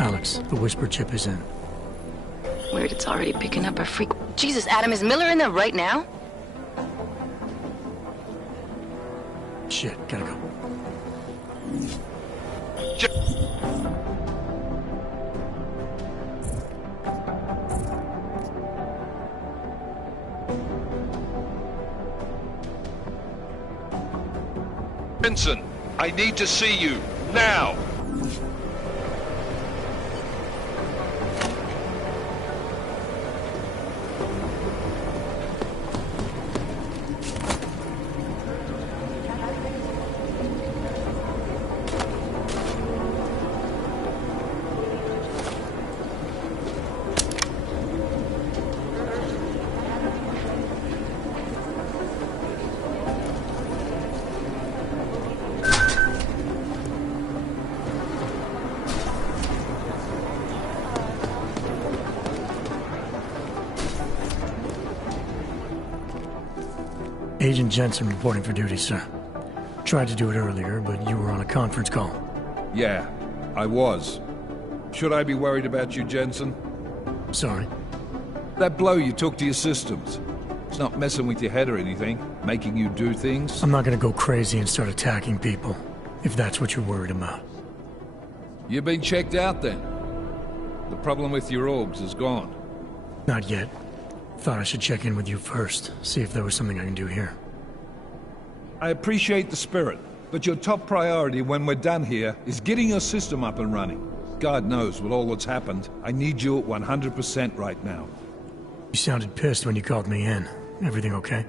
Alex, the whisper chip is in. Weird, it's already picking up our freak. Jesus, Adam, is Miller in there right now? Shit, gotta go. Vincent, I need to see you, now! Agent Jensen reporting for duty, sir. Tried to do it earlier, but you were on a conference call. Yeah, I was. Should I be worried about you, Jensen? Sorry. That blow you took to your systems. It's not messing with your head or anything, making you do things? I'm not gonna go crazy and start attacking people, if that's what you're worried about. You've been checked out then? The problem with your orgs is gone? Not yet. Thought I should check in with you first, see if there was something I can do here. I appreciate the spirit, but your top priority when we're done here is getting your system up and running. God knows with all that's happened, I need you at 100% right now. You sounded pissed when you called me in. Everything okay?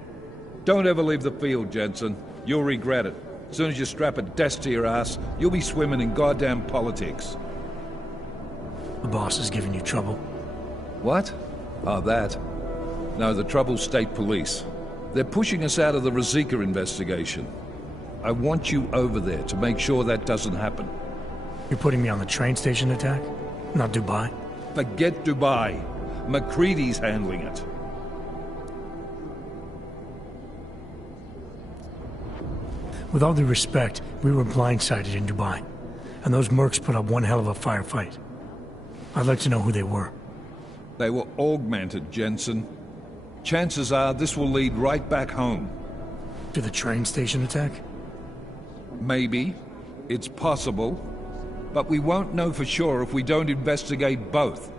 Don't ever leave the field, Jensen. You'll regret it. As soon as you strap a desk to your ass, you'll be swimming in goddamn politics. The boss is giving you trouble. What? Oh, that. No, the trouble's state police. They're pushing us out of the Rosika investigation. I want you over there to make sure that doesn't happen. You're putting me on the train station attack? Not Dubai? Forget Dubai. McCready's handling it. With all due respect, we were blindsided in Dubai. And those mercs put up one hell of a firefight. I'd like to know who they were. They were augmented, Jensen. Chances are this will lead right back home. To the train station attack? Maybe. It's possible. But we won't know for sure if we don't investigate both.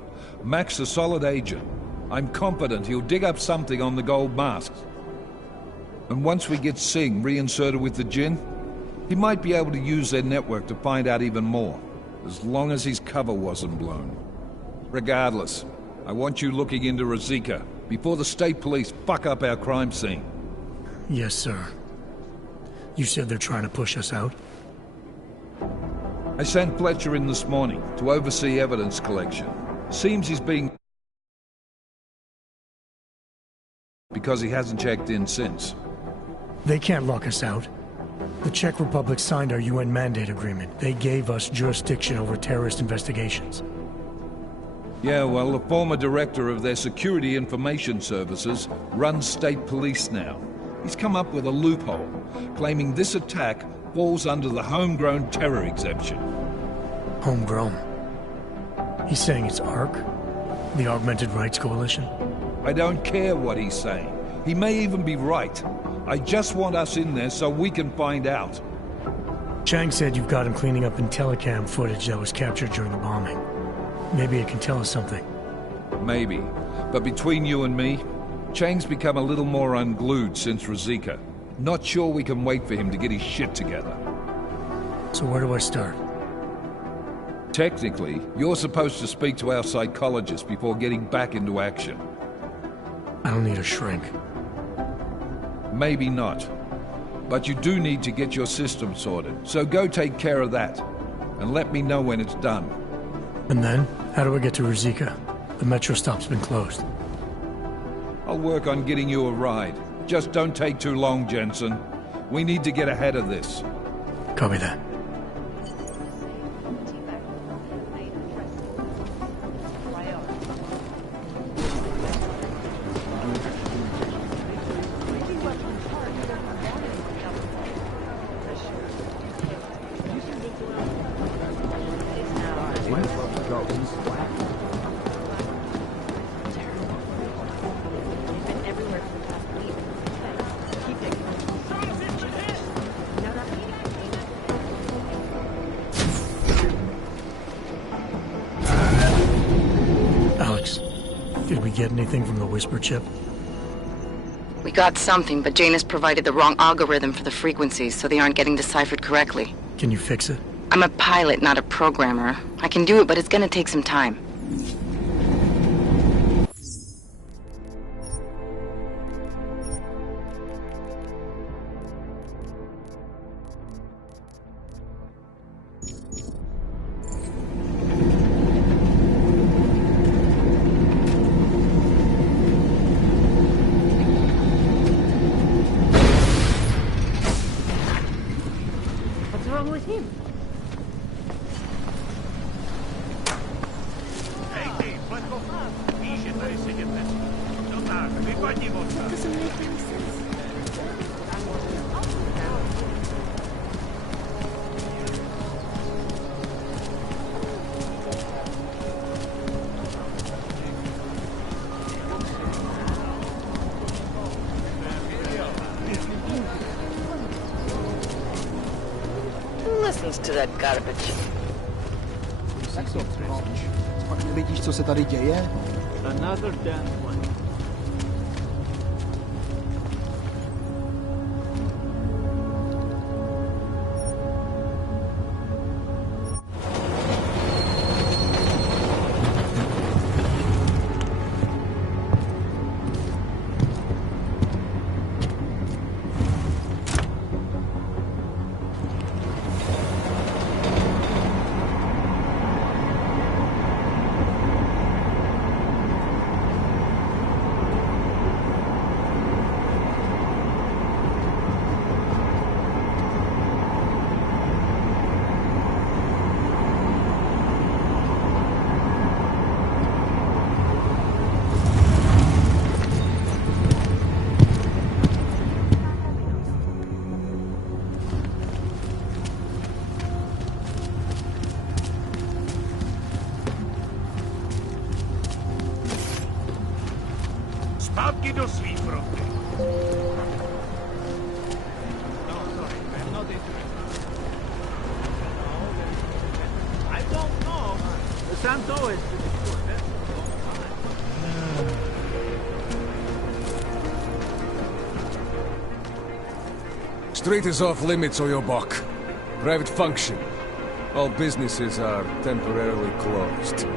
Mac's a solid agent. I'm confident he'll dig up something on the gold masks. And once we get Singh reinserted with the Jinn, he might be able to use their network to find out even more. As long as his cover wasn't blown. Regardless, I want you looking into Rosika before the state police fuck up our crime scene. Yes, sir. You said they're trying to push us out? I sent Fletcher in this morning to oversee evidence collection. Seems he's being... because he hasn't checked in since. They can't lock us out. The Czech Republic signed our UN mandate agreement. They gave us jurisdiction over terrorist investigations. Yeah, well, the former director of their security information services runs state police now. He's come up with a loophole, claiming this attack falls under the homegrown terror exemption. Homegrown? He's saying it's ARC? The Augmented Rights Coalition? I don't care what he's saying. He may even be right. I just want us in there so we can find out. Chang said you've got him cleaning up Intellicam footage that was captured during the bombing. Maybe it can tell us something. Maybe. But between you and me, Chang's become a little more unglued since Ruzicka. Not sure we can wait for him to get his shit together. So where do I start? Technically, you're supposed to speak to our psychologist before getting back into action. I don't need a shrink. Maybe not. But you do need to get your system sorted, so go take care of that. And let me know when it's done. And then, how do I get to Ruzicka? The metro stop's been closed. I'll work on getting you a ride. Just don't take too long, Jensen. We need to get ahead of this. Copy that. Did we get anything from the Whisper chip? We got something, but Jane has provided the wrong algorithm for the frequencies, so they aren't getting deciphered correctly. Can you fix it? I'm a pilot, not a programmer. I can do it, but it's gonna take some time. With him. Doesn't make any sense. Listens to that garbage. Pak nevidíš, co se tady děje? Another damn one. Zpátky do svých fronty. No, sorry, I'm not interested. I don't know. Santo is Street is off limits or your buck. Private function. All businesses are temporarily closed.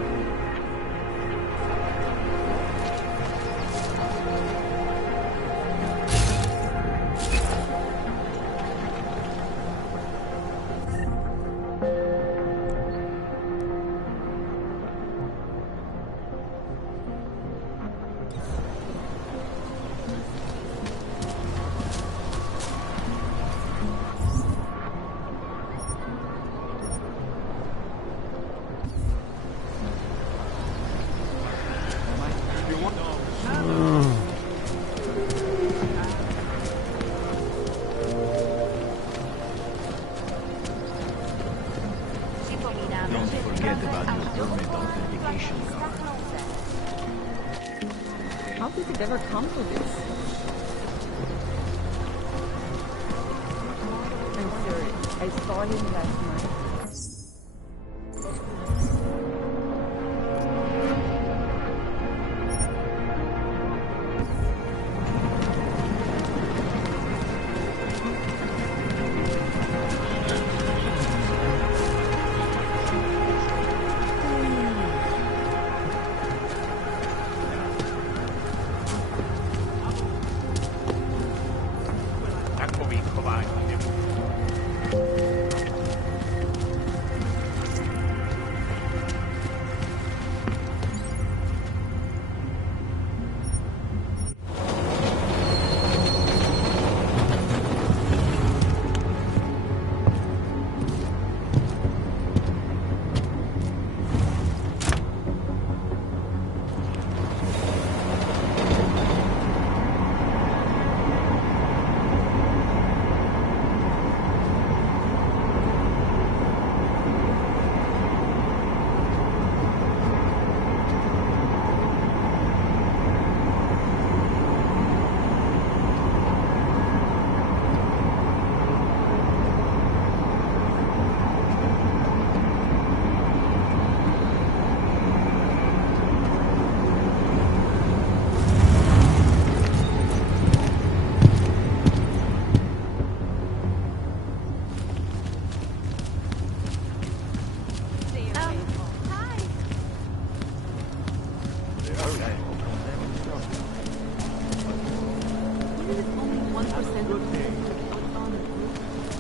Don't forget about your permit authentication card. How did it ever come to this? I'm sure I saw him last night.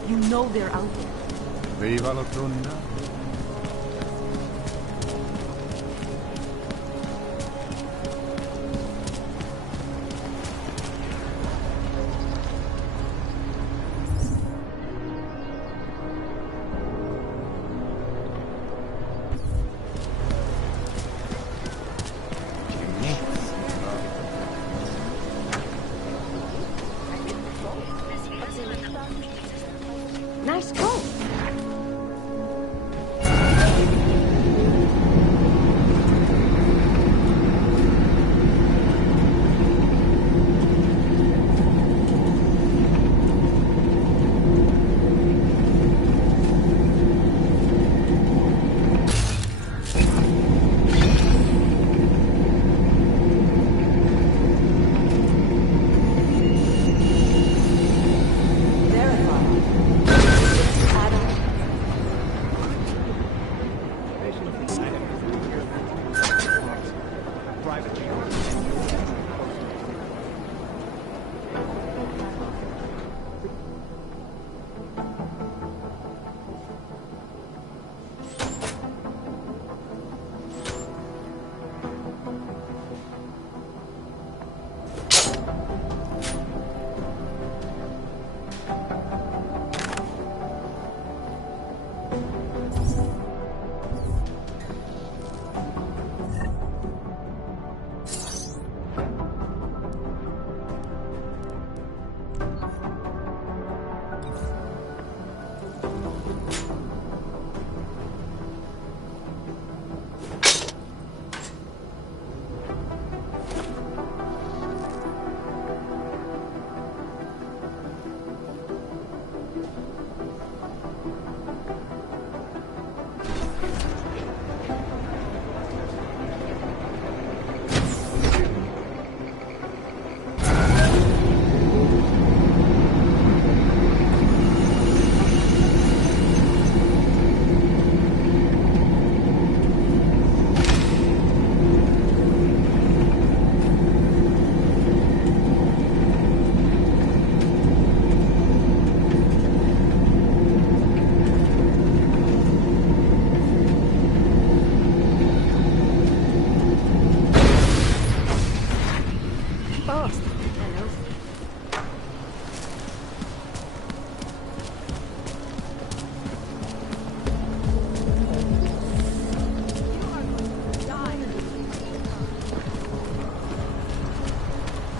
You know they're out there. Viva la tunda. Nice go.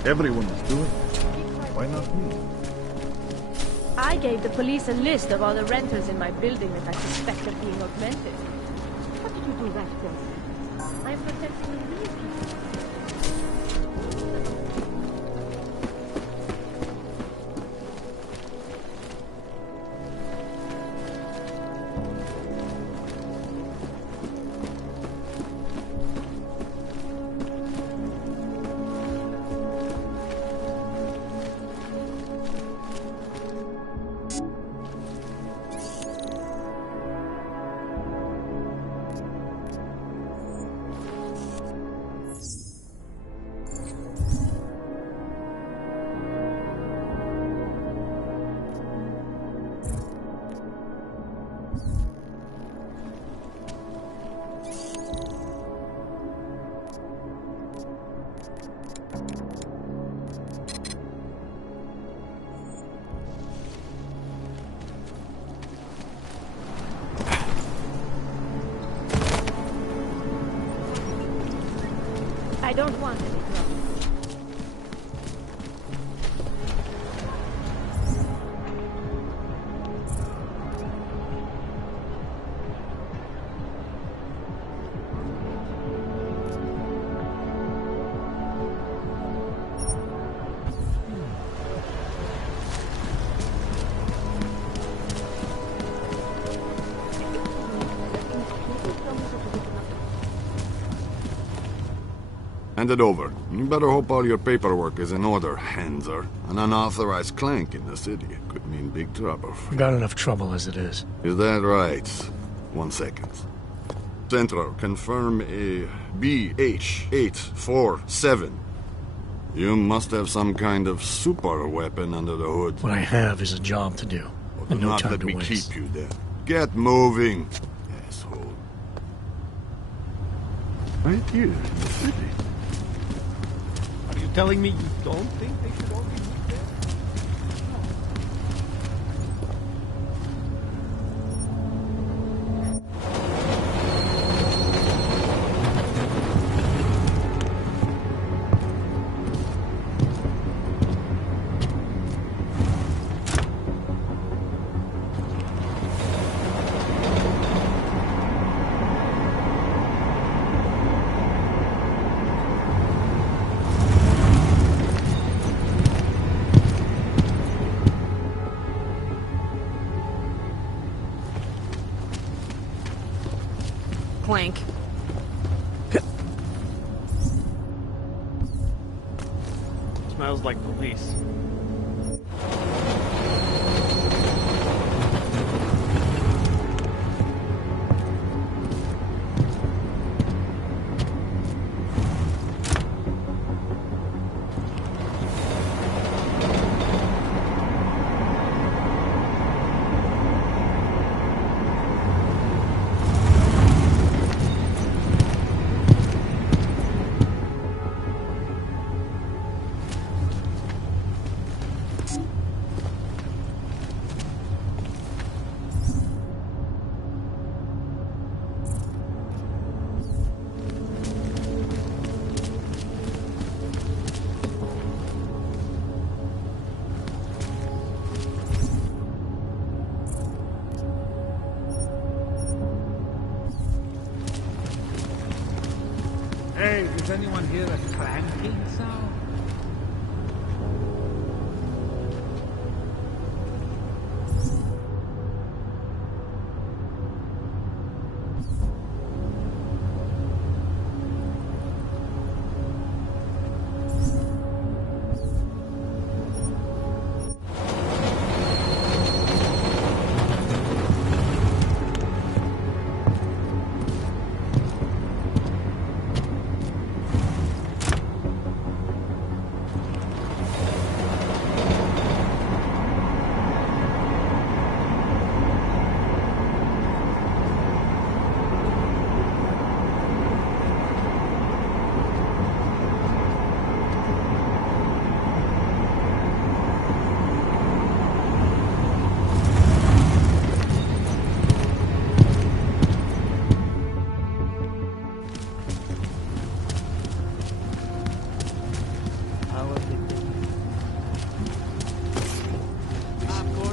Everyone is doing it. Why not me? I gave the police a list of all the renters in my building that I suspect of being augmented. What did you do that for? I'm protecting the real people. don't want any trouble. Hand it over. You better hope all your paperwork is in order, Hanser. An unauthorized clank in the city could mean big trouble. We got enough trouble as it is. Is that right? 1 second. Central, confirm a BH-847. You must have some kind of super weapon under the hood. What I have is a job to do, and no Not time let to me waste. keep you there. Get moving, asshole. Right here in the city. Are you telling me you don't think they should all be moved there? Clank. Smells like police. Hey, does anyone hear a clanking sound?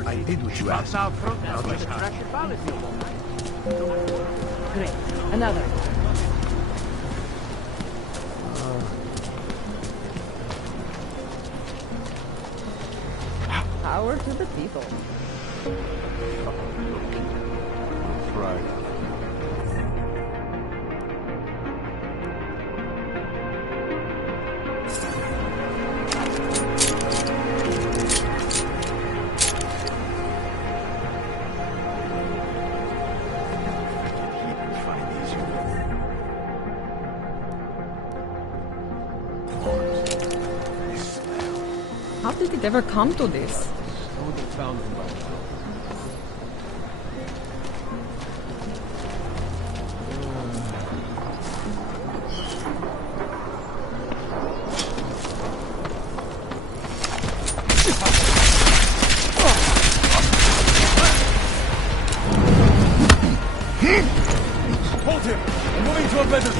I did what you asked. Great. Another. Power to the people. Right. How did it ever come to this? Hold him! I'm moving to a better...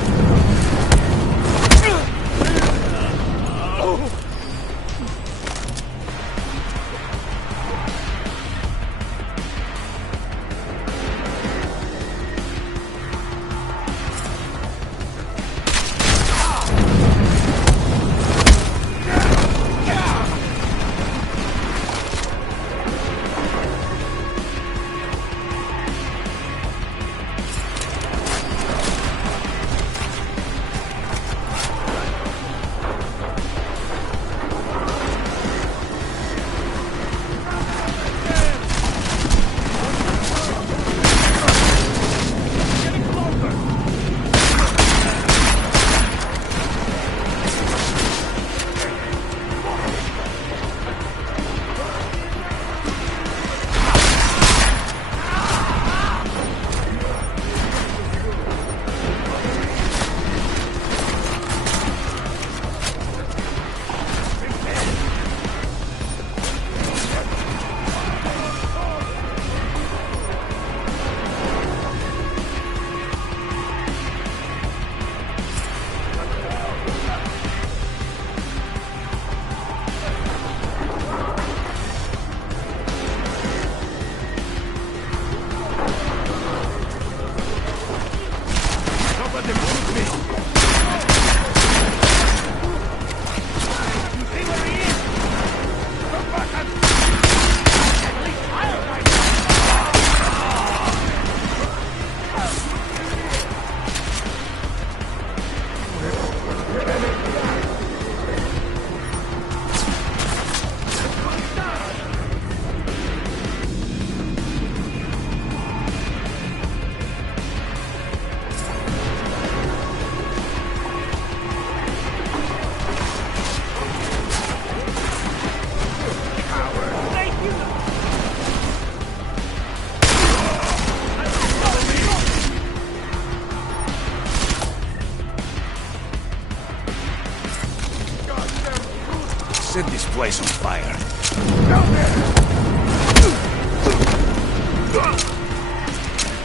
Set this place on fire.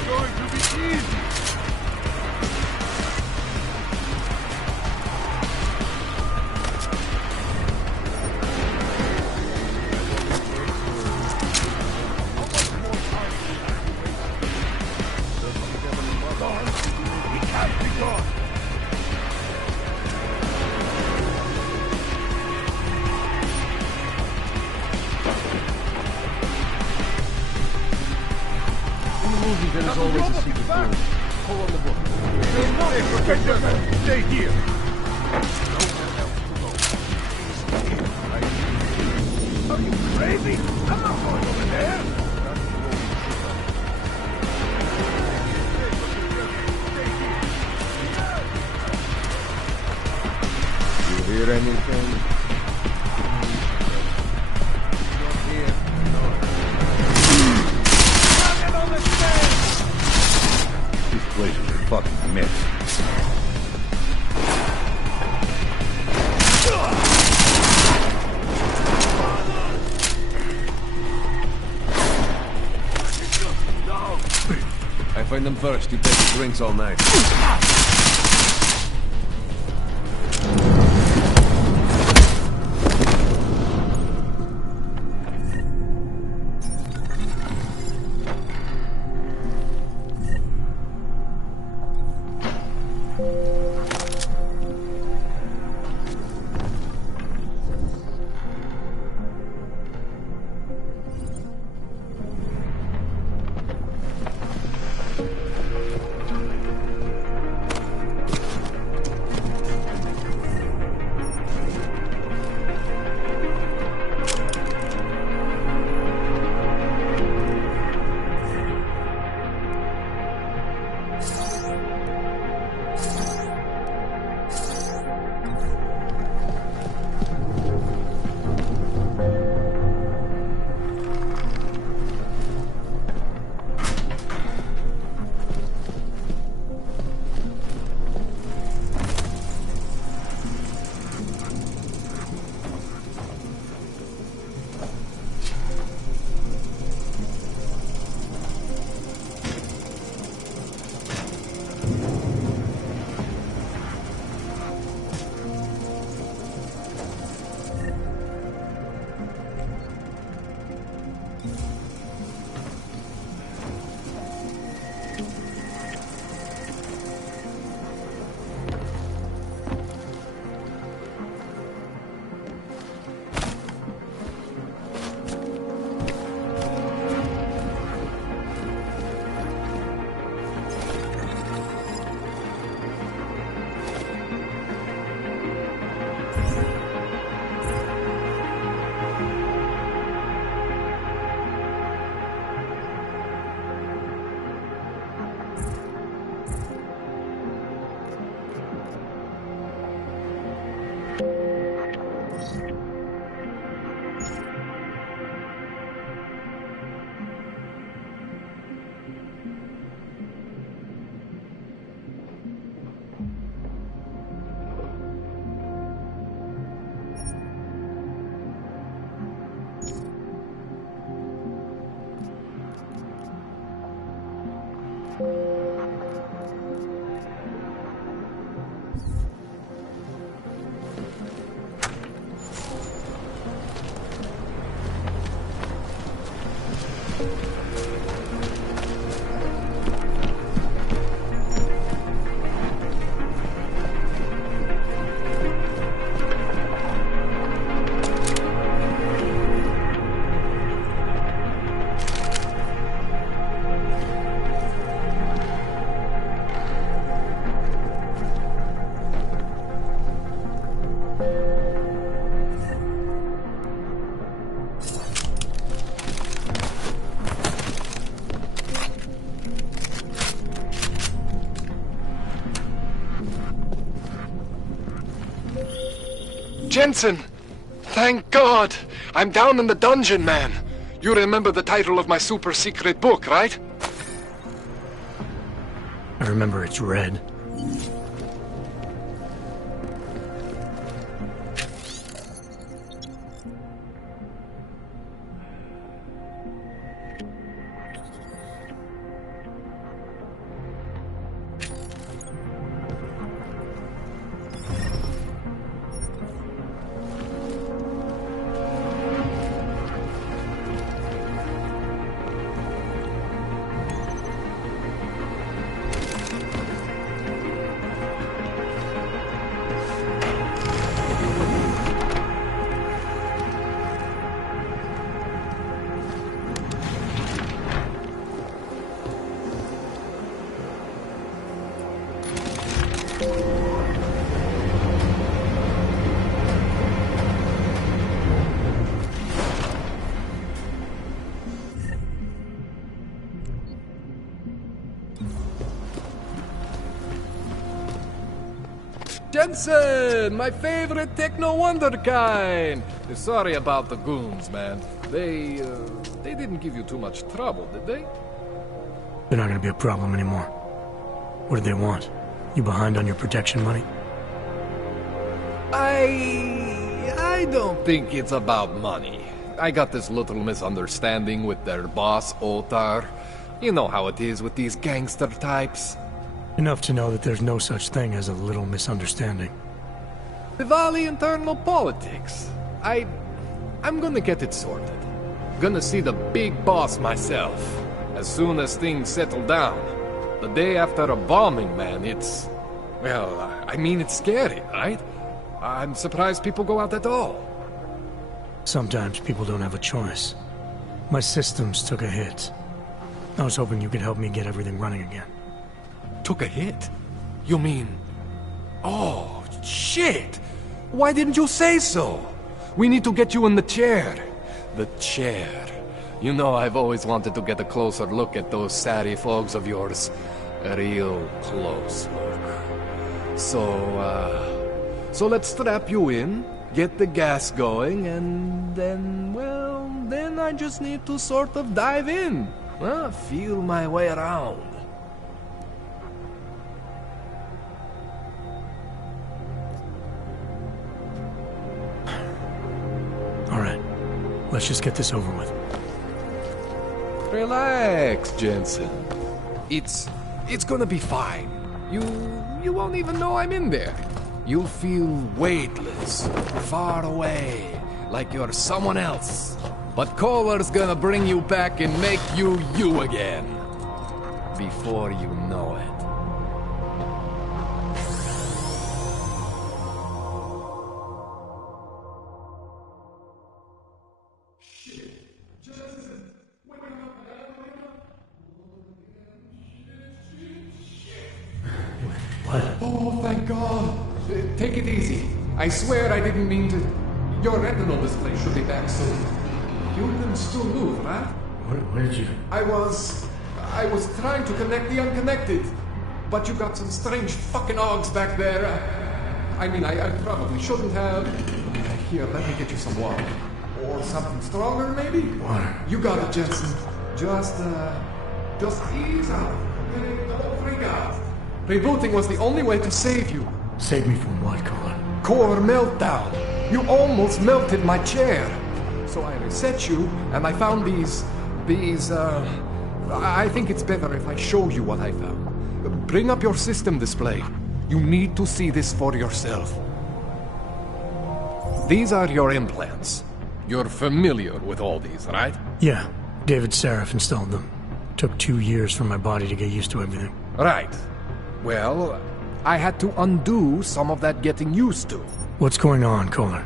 Going to be easy. We can't be gone. In the movies, there is always a secret door. Pull on the book. Hey, Professor, stay here. Are you crazy? I'm not going over there. You hear anything? This place is a fucking mess. I find them first. You take the drinks all night. Jensen! Thank God! I'm down in the dungeon, man. You remember the title of my super secret book, right? I remember it's red. Jensen, my favorite techno wonderkind. Sorry about the goons, man. They didn't give you too much trouble, did they? They're not gonna be a problem anymore. What do they want? You behind on your protection money? I don't think it's about money. I got this little misunderstanding with their boss, Otar. You know how it is with these gangster types. Enough to know that there's no such thing as a little misunderstanding. Diwali internal politics. I'm gonna get it sorted. Gonna see the big boss myself. As soon as things settle down. The day after a bombing, man, it's... Well, I mean, it's scary, right? I'm surprised people go out at all. Sometimes people don't have a choice. My systems took a hit. I was hoping you could help me get everything running again. Took a hit? You mean... Oh, shit! Why didn't you say so? We need to get you in the chair. The chair. You know, I've always wanted to get a closer look at those satty fogs of yours. A real close look. So let's strap you in, get the gas going, and then, well, then I just need to sort of dive in. Feel my way around. All right, let's just get this over with. Relax, Jensen. It's gonna be fine. You won't even know I'm in there. You'll feel weightless, far away, like you're someone else. But Kohler's gonna bring you back and make you you again. Before you know it. What? Oh, thank God. Take it easy. I swear I didn't mean to... Your retinal display should be back soon. You can still move, right? Where did you... I was trying to connect the unconnected. But you got some strange fucking ogs back there. I mean, I probably shouldn't have... Here, let me get you some water. Or something stronger, maybe? Water. You got it, Jensen. Just ease out. Okay? Don't freak out. Rebooting was the only way to save you. Save me from what, Kohler? Core meltdown. You almost melted my chair. So I reset you, and I found these... I think it's better if I show you what I found. Bring up your system display. You need to see this for yourself. These are your implants. You're familiar with all these, right? Yeah, David Seraph installed them. Took 2 years for my body to get used to everything. Right. Well, I had to undo some of that getting used to. What's going on, Kohler?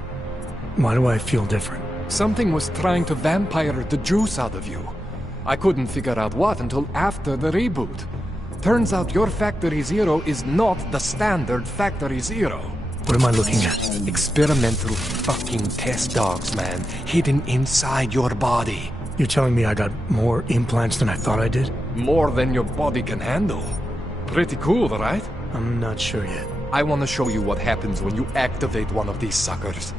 Why do I feel different? Something was trying to vampire the juice out of you. I couldn't figure out what until after the reboot. Turns out your Factory Zero is not the standard Factory Zero. What am I looking at? Experimental fucking test dogs, man. Hidden inside your body. You're telling me I got more implants than I thought I did? More than your body can handle. Pretty cool, right? I'm not sure yet. I want to show you what happens when you activate one of these suckers.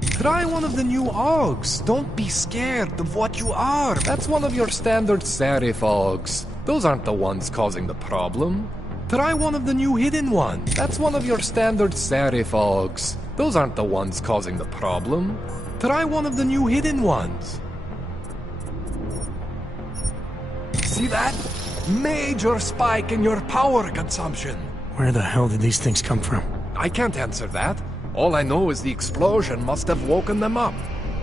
Try one of the new Augs. Don't be scared of what you are. That's one of your standard Serif Augs. Those aren't the ones causing the problem. Try one of the new hidden ones. That's one of your standard Serif Augs. Those aren't the ones causing the problem. Try one of the new hidden ones. See that? Major spike in your power consumption. Where the hell did these things come from? I can't answer that. All I know is the explosion must have woken them up.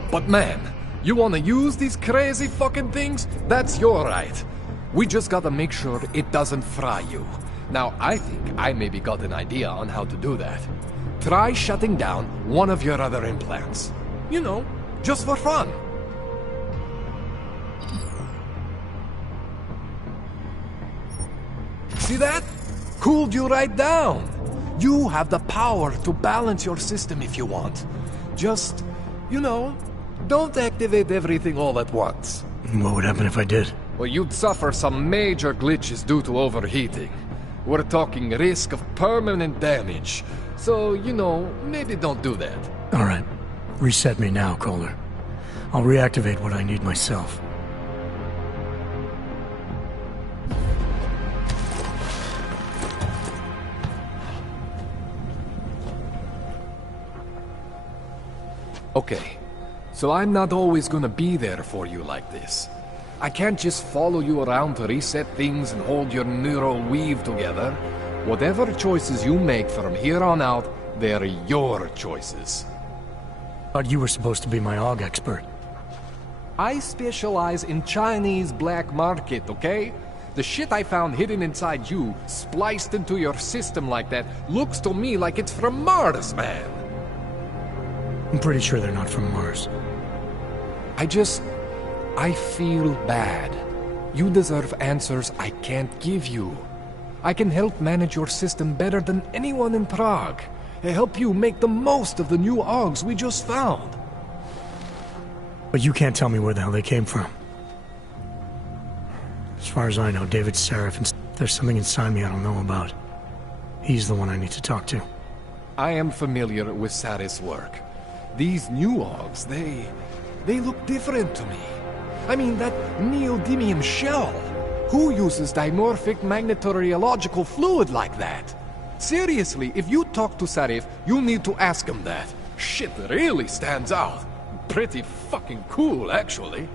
But man, you wanna use these crazy fucking things? That's your right. We just gotta make sure it doesn't fry you. Now, I think I maybe got an idea on how to do that. Try shutting down one of your other implants. You know, just for fun. See that? Cooled you right down. You have the power to balance your system if you want. Just, you know, don't activate everything all at once. What would happen if I did? well, you'd suffer some major glitches due to overheating. We're talking risk of permanent damage. So, you know, maybe don't do that. All right. Reset me now, Kohler. I'll reactivate what I need myself. Okay, so I'm not always gonna be there for you like this. I can't just follow you around to reset things and hold your neural weave together. Whatever choices you make from here on out, they're your choices. Thought you were supposed to be my AUG expert. I specialize in Chinese black market, okay? The shit I found hidden inside you, spliced into your system like that, looks to me like it's from Mars, man. I'm pretty sure they're not from Mars. I feel bad. You deserve answers I can't give you. I can help manage your system better than anyone in Prague. I help you make the most of the new AUGs we just found. But you can't tell me where the hell they came from. As far as I know, David Seraph, and there's something inside me I don't know about. He's the one I need to talk to. I am familiar with Sarah's work. These new AUGs, they look different to me. I mean, that neodymium shell. Who uses dimorphic magnetorheological fluid like that? Seriously, if you talk to Sarif, you need to ask him that. Shit really stands out. Pretty fucking cool, actually.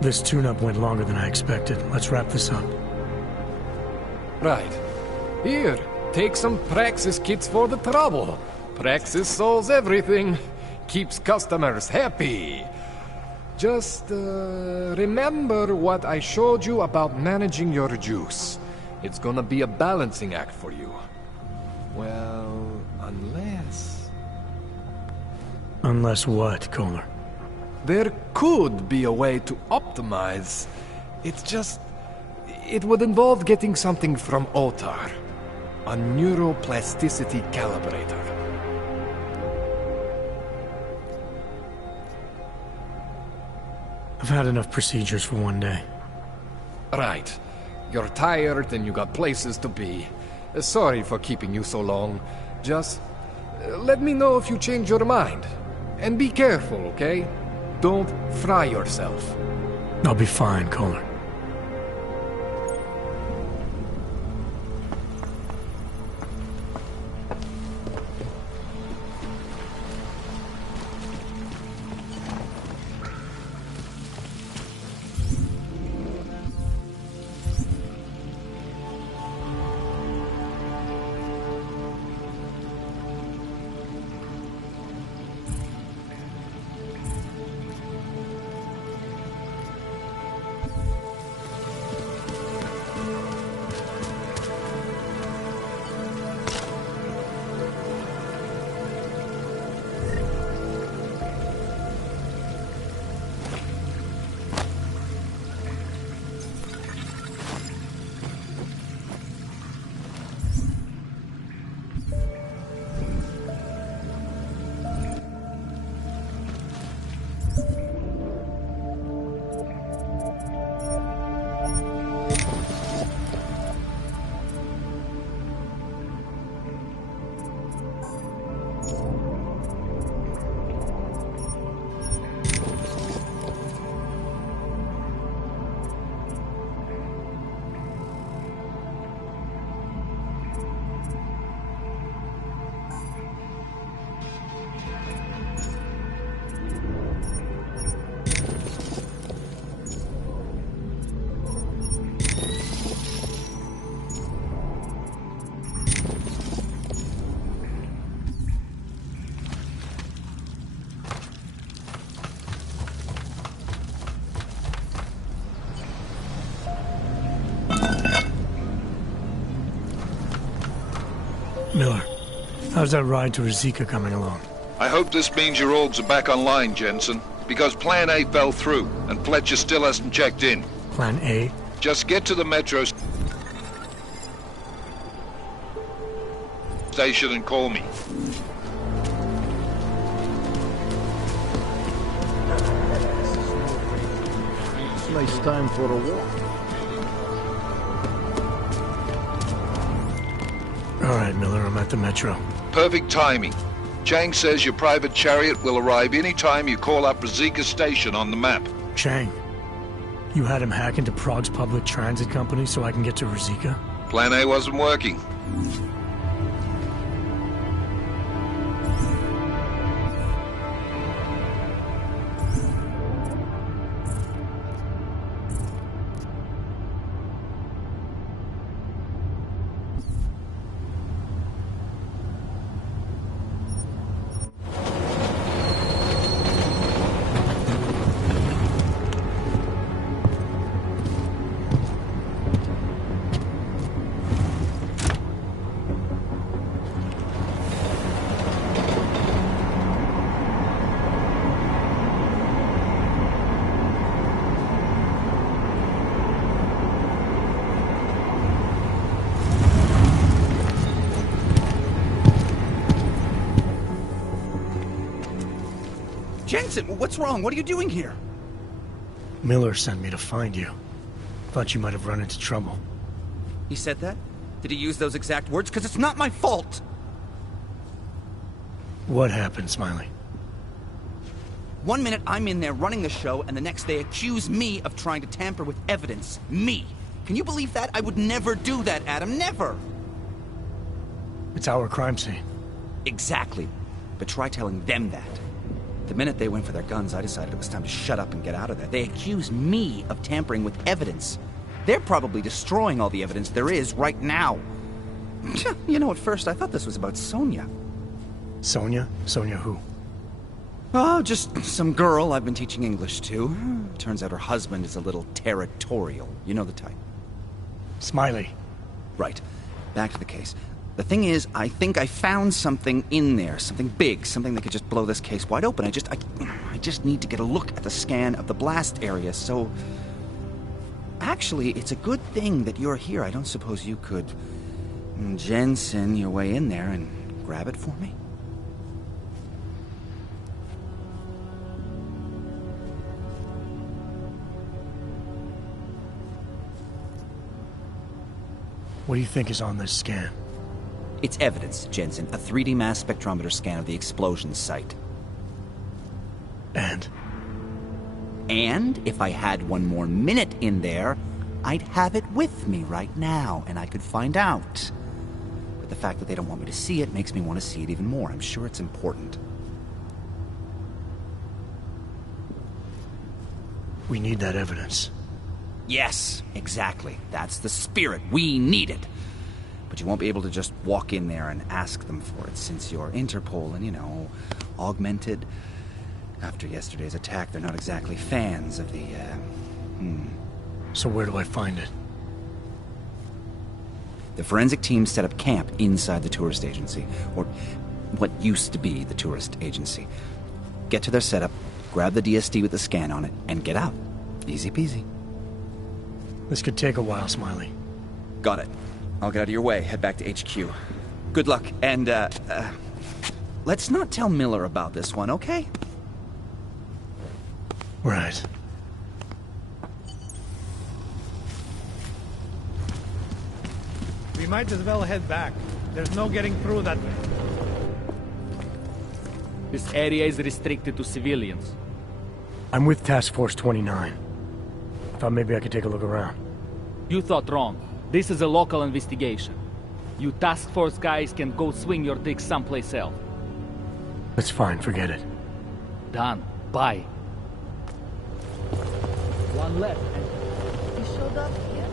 This tune-up went longer than I expected. Let's wrap this up. Right. Here, take some Praxis kits for the trouble. Praxis solves everything. Keeps customers happy. Just, remember what I showed you about managing your juice. It's gonna be a balancing act for you. Well, unless... Unless what, Kohler? There could be a way to optimize. It's just... It would involve getting something from Otar. A neuroplasticity calibrator. I've had enough procedures for one day. Right. You're tired and you got places to be. Sorry for keeping you so long. Just... let me know if you change your mind. And be careful, okay? Don't fry yourself. I'll be fine, Kohler. Miller, how's that ride to Rizika coming along? I hope this means your orgs are back online, Jensen, because Plan A fell through, and Fletcher still hasn't checked in. Plan A? Just get to the metro station and call me. Nice time for a walk. All right, Miller, I'm at the Metro. Perfect timing. Chang says your private chariot will arrive any time you call up Rizika Station on the map. Chang, you had him hack into Prague's public transit company so I can get to Rizika? Plan A wasn't working. Jensen, what's wrong? What are you doing here? Miller sent me to find you. Thought you might have run into trouble. He said that? Did he use those exact words? Because it's not my fault! What happened, Smiley? 1 minute I'm in there running the show, and the next they accuse me of trying to tamper with evidence. Me! Can you believe that? I would never do that, Adam. Never! It's our crime scene. Exactly. But try telling them that. The minute they went for their guns, I decided it was time to shut up and get out of there. They accuse me of tampering with evidence. They're probably destroying all the evidence there is right now. You know, at first I thought this was about Sonia. Sonia? Sonia who? Oh, just some girl I've been teaching English to. Turns out her husband is a little territorial. You know the type. Smiley. Right. Back to the case. The thing is, I think I found something in there. Something big. Something that could just blow this case wide open. I just need to get a look at the scan of the blast area, so... Actually, it's a good thing that you're here. I don't suppose you could... Jensen your way in there and grab it for me? What do you think is on this scan? It's evidence, Jensen. A 3D mass spectrometer scan of the explosion site. And? And if I had one more minute in there, I'd have it with me right now, and I could find out. But the fact that they don't want me to see it makes me want to see it even more. I'm sure it's important. We need that evidence. Yes, exactly. That's the spirit. We need it. But you won't be able to just walk in there and ask them for it, since you're Interpol and, you know, augmented. After yesterday's attack, they're not exactly fans of the, So where do I find it? The forensic team set up camp inside the tourist agency, or what used to be the tourist agency. Get to their setup, grab the DSD with the scan on it, and get out. Easy peasy. This could take a while, Smiley. Got it. I'll get out of your way, head back to HQ. Good luck, and, let's not tell Miller about this one, okay? Right. We might as well head back. There's no getting through that way. This area is restricted to civilians. I'm with Task Force 29. Thought maybe I could take a look around. You thought wrong. This is a local investigation. You task force guys can go swing your dick someplace else. That's fine, forget it. Done. Bye. One left. He showed up here?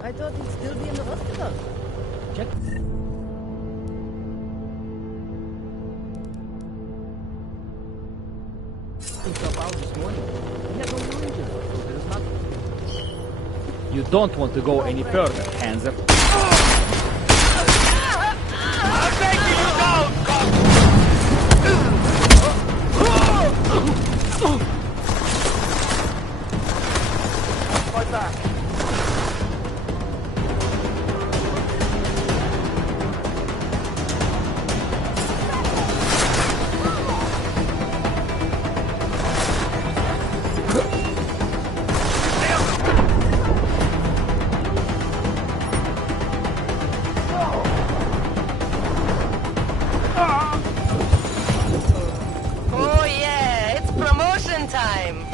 I thought he'd still be in the hospital. Check. He dropped out this morning. He had no religion, so there's nothing. You don't want to go any further, Hanser. I'm making you down! My back. Mission time!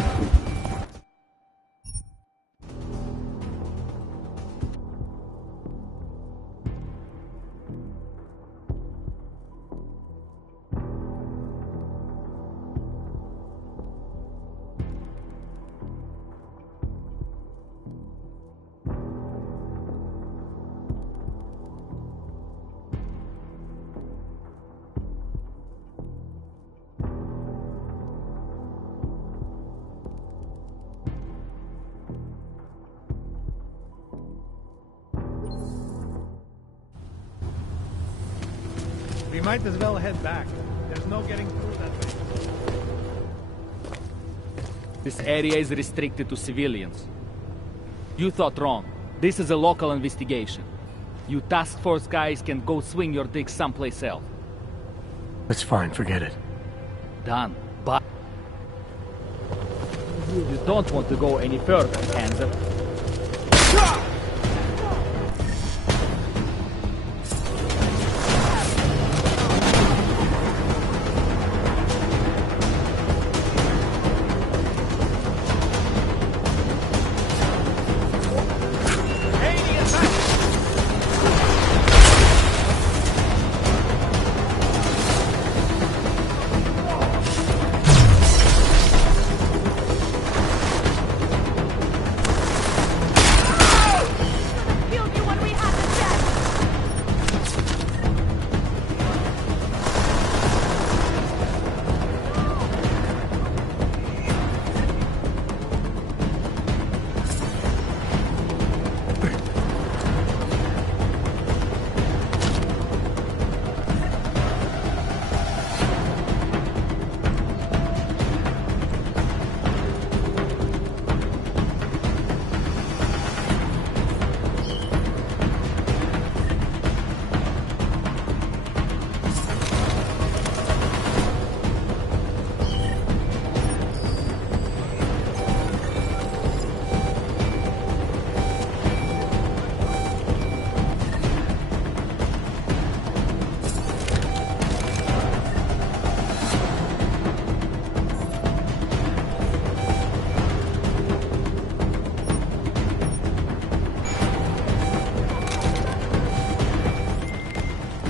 We might as well head back. There's no getting through that way. This area is restricted to civilians. You thought wrong. This is a local investigation. You task force guys can go swing your dick someplace else. That's fine, forget it. Done. But you don't want to go any further, Hansa.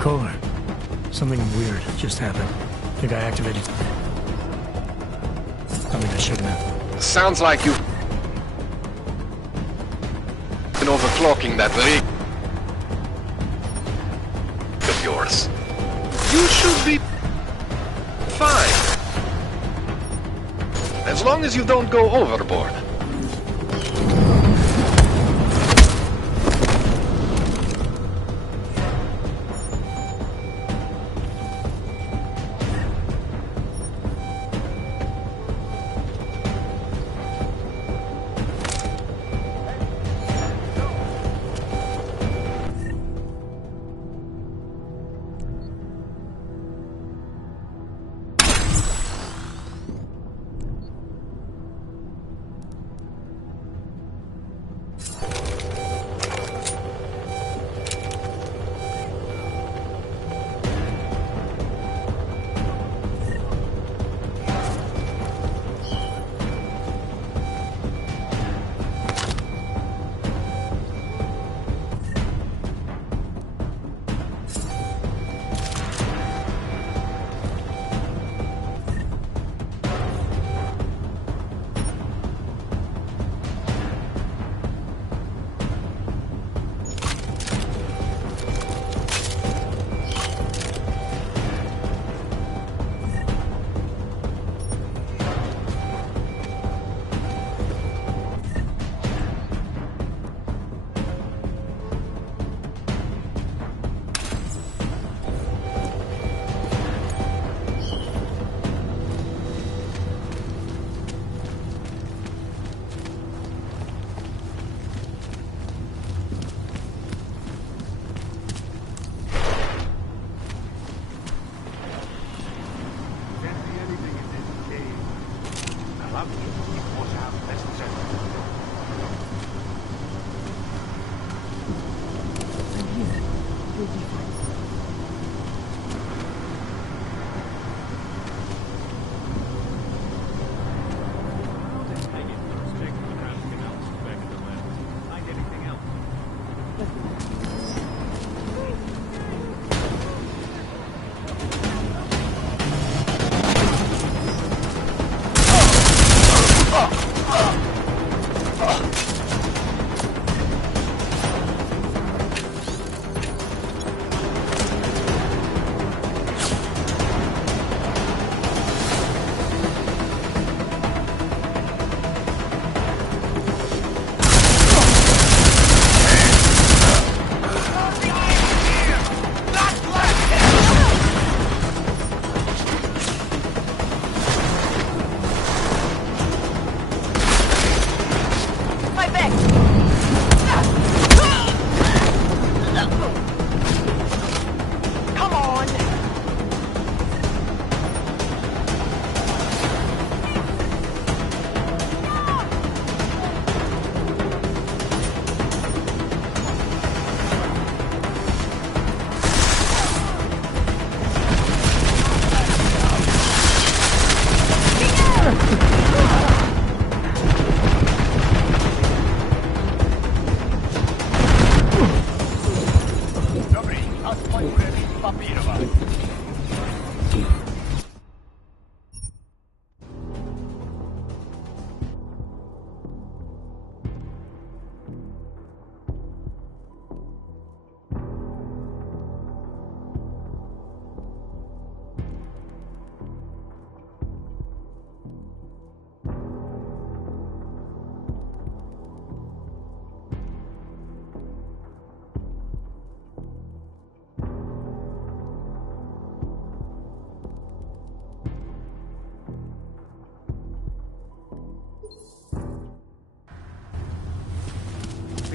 Kohler, something weird just happened. I think I activated... I mean, I shouldn't have. Sounds like you've been overclocking that rig of yours. You should be fine. As long as you don't go overboard.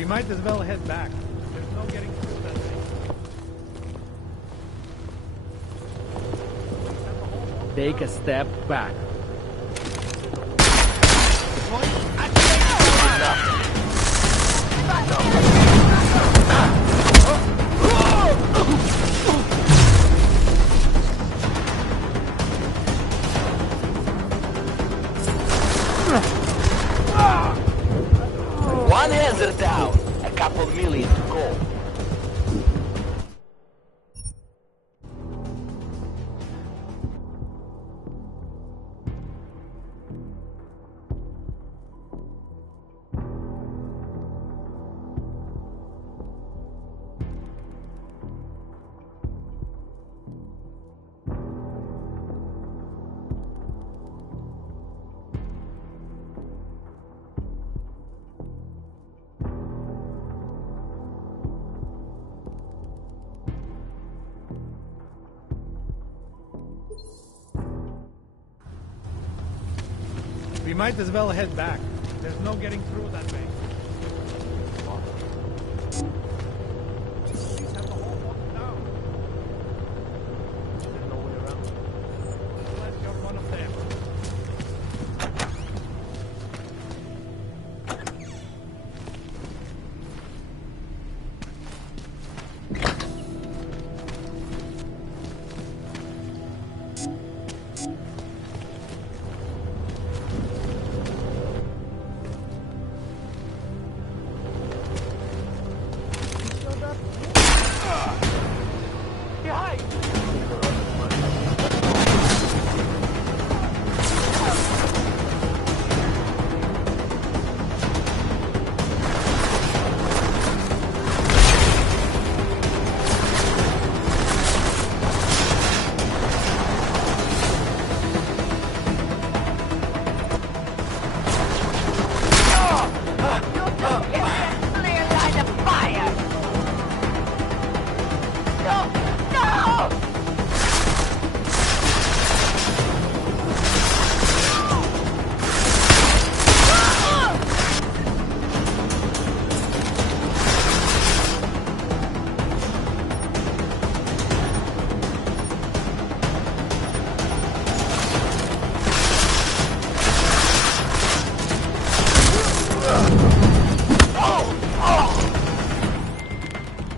We might as well head back. There's no getting through that thing. Take a step back. One hazard down. A couple million to go. We might as well head back. There's no getting through that way. These have the whole walk down. There's no way around. Unless you're one of them.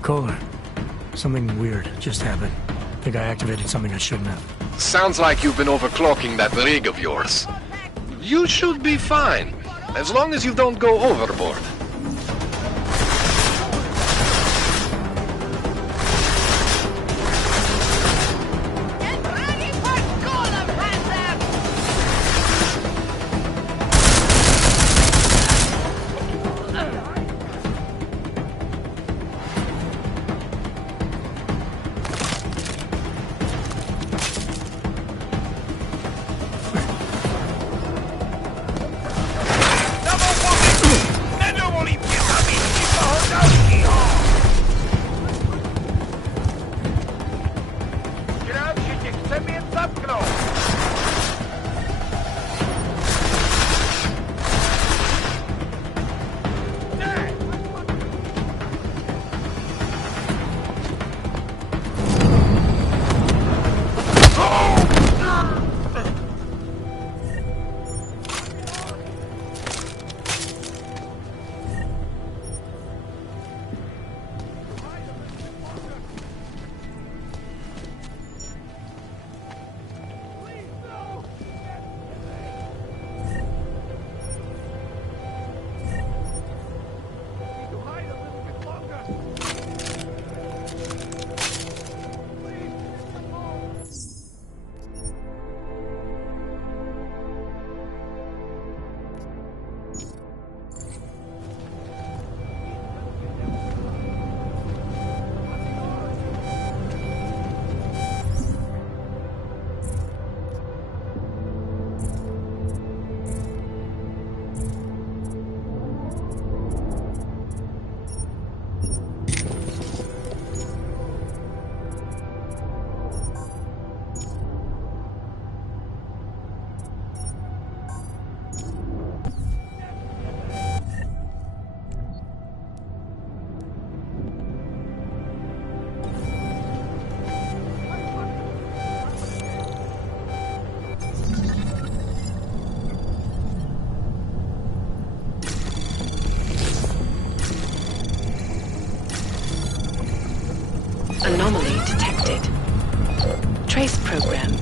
Kohler, something weird just happened. I think I activated something I shouldn't have. Sounds like you've been overclocking that rig of yours. You should be fine, as long as you don't go overboard. Anyone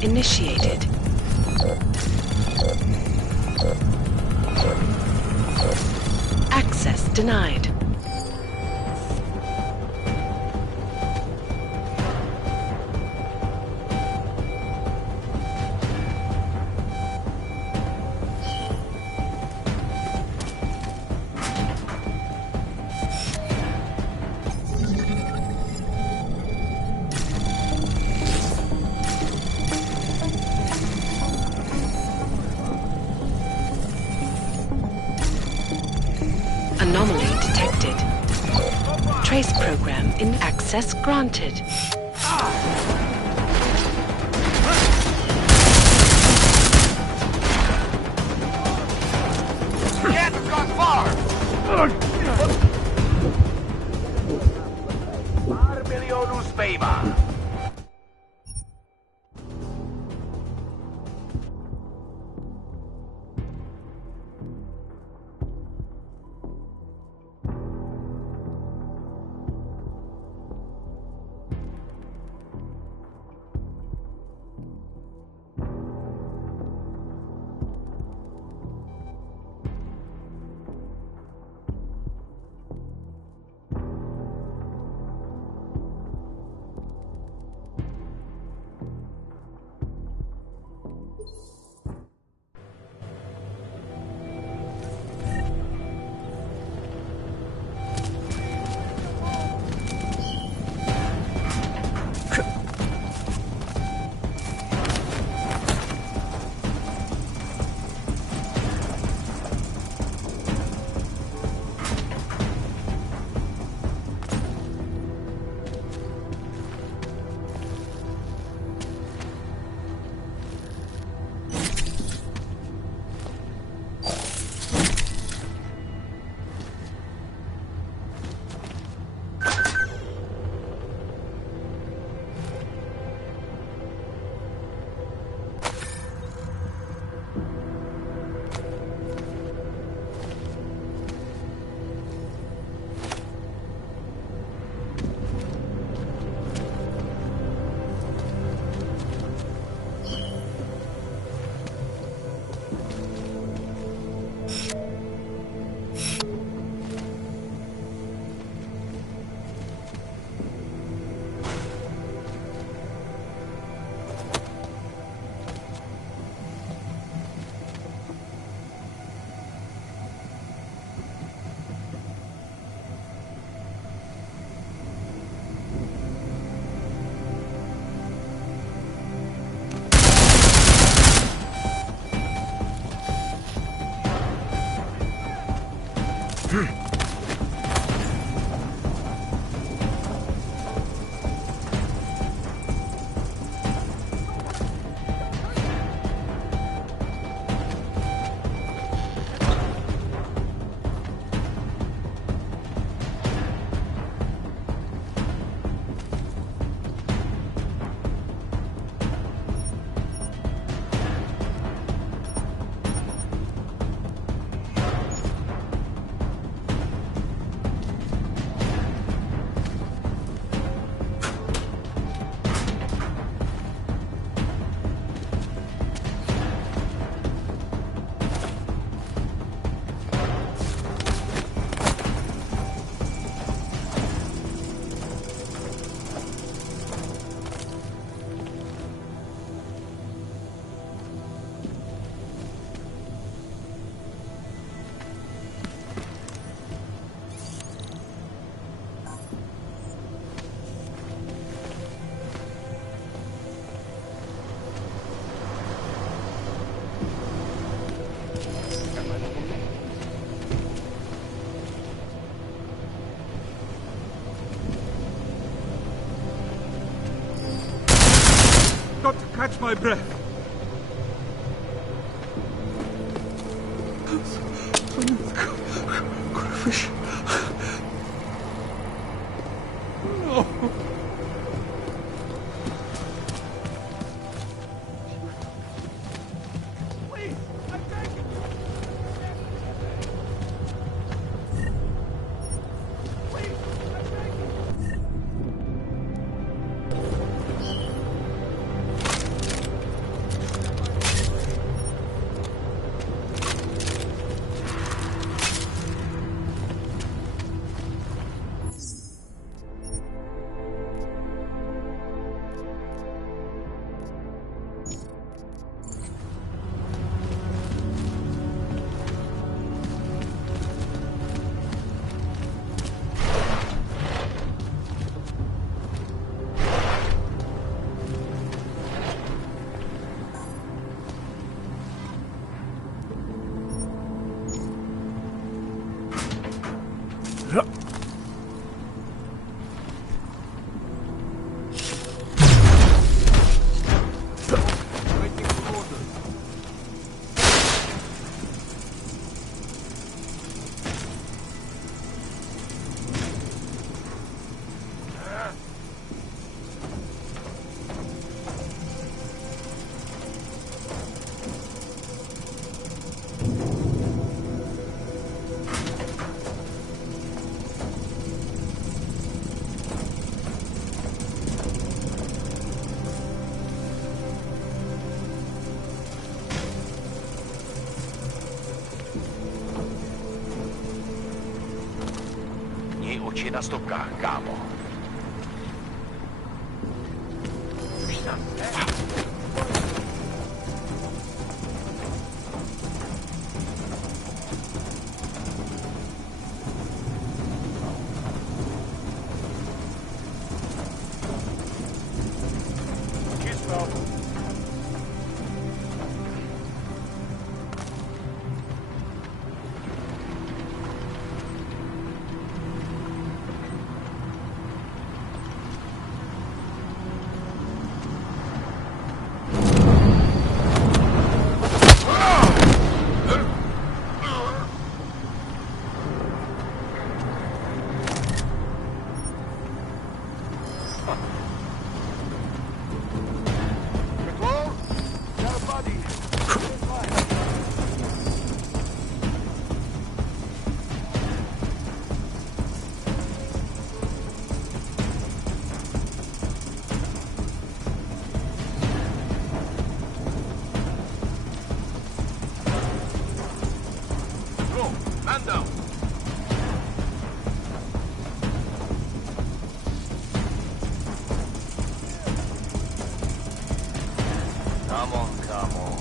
initiated. Access denied. Anomaly detected. Trace program in access granted. He hasn't gone far! Armilionus Beva! Got to catch my breath. Fish. No. Please, I beg you. Please, I beg you. Měj oči na stopkách, kámo. Už snad ne? Čisto. Man down. Come on, come on.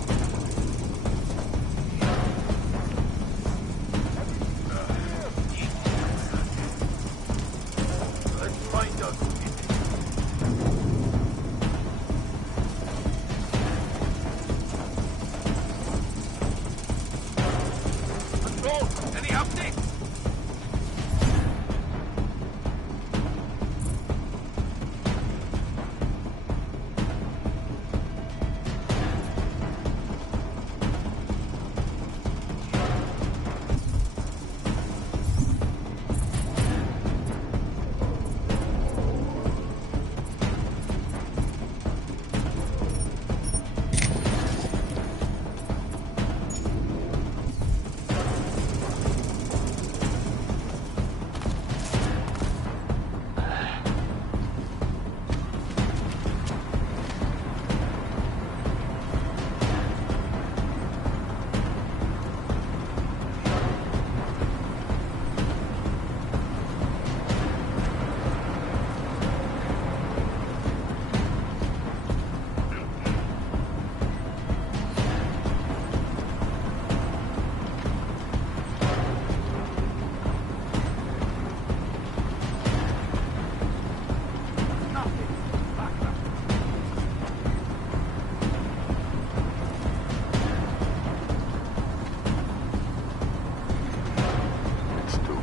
Let's find out. Any updates?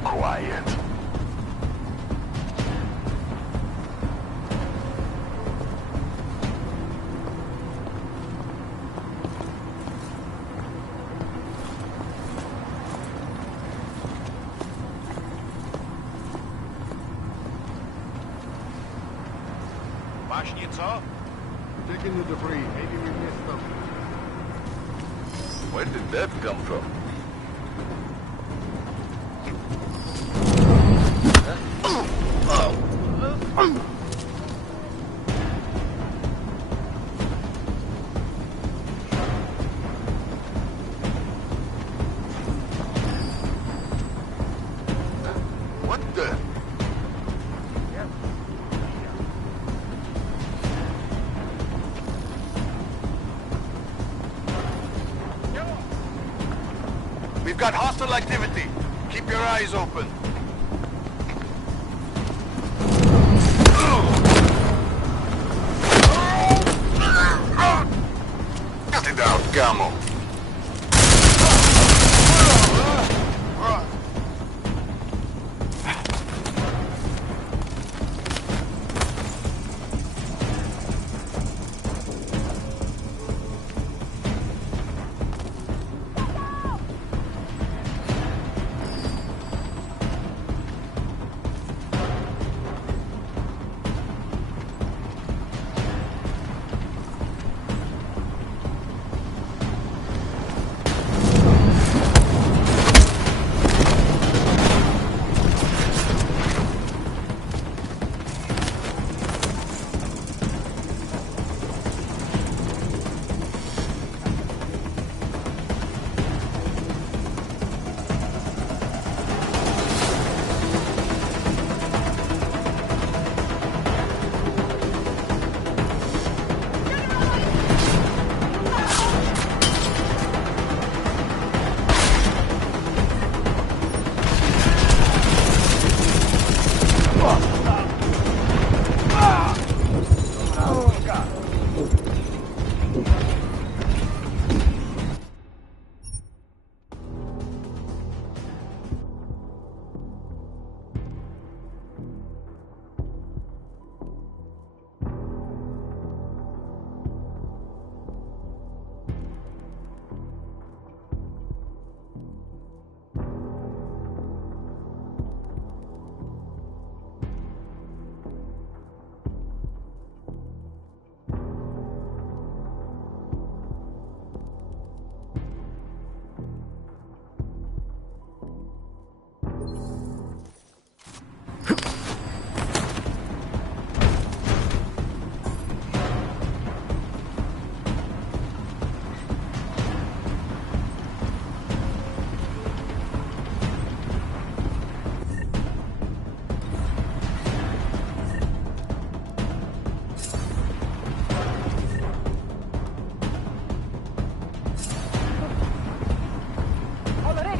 Quiet. Máš něco? Taking the debris. Maybe we missed something. Where did that come from? What the? We've got hostile activity. Keep your eyes open. Cut it out, Camo.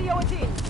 Radio it in.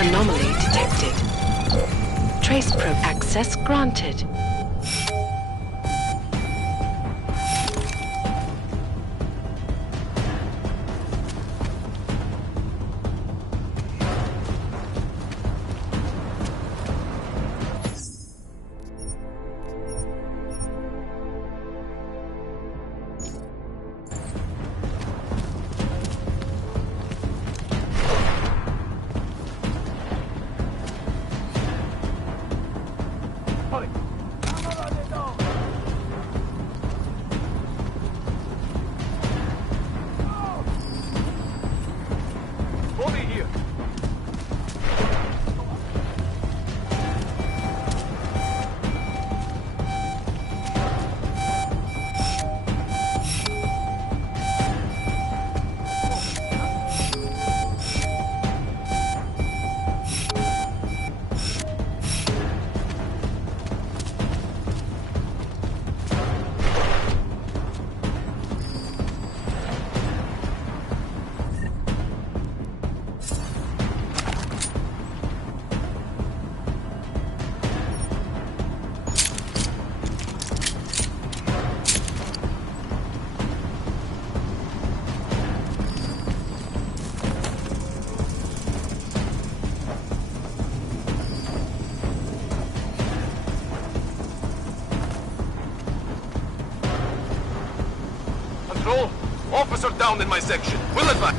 Anomaly detected. Trace probe access granted. Patrol. Officer down in my section. We'll advance.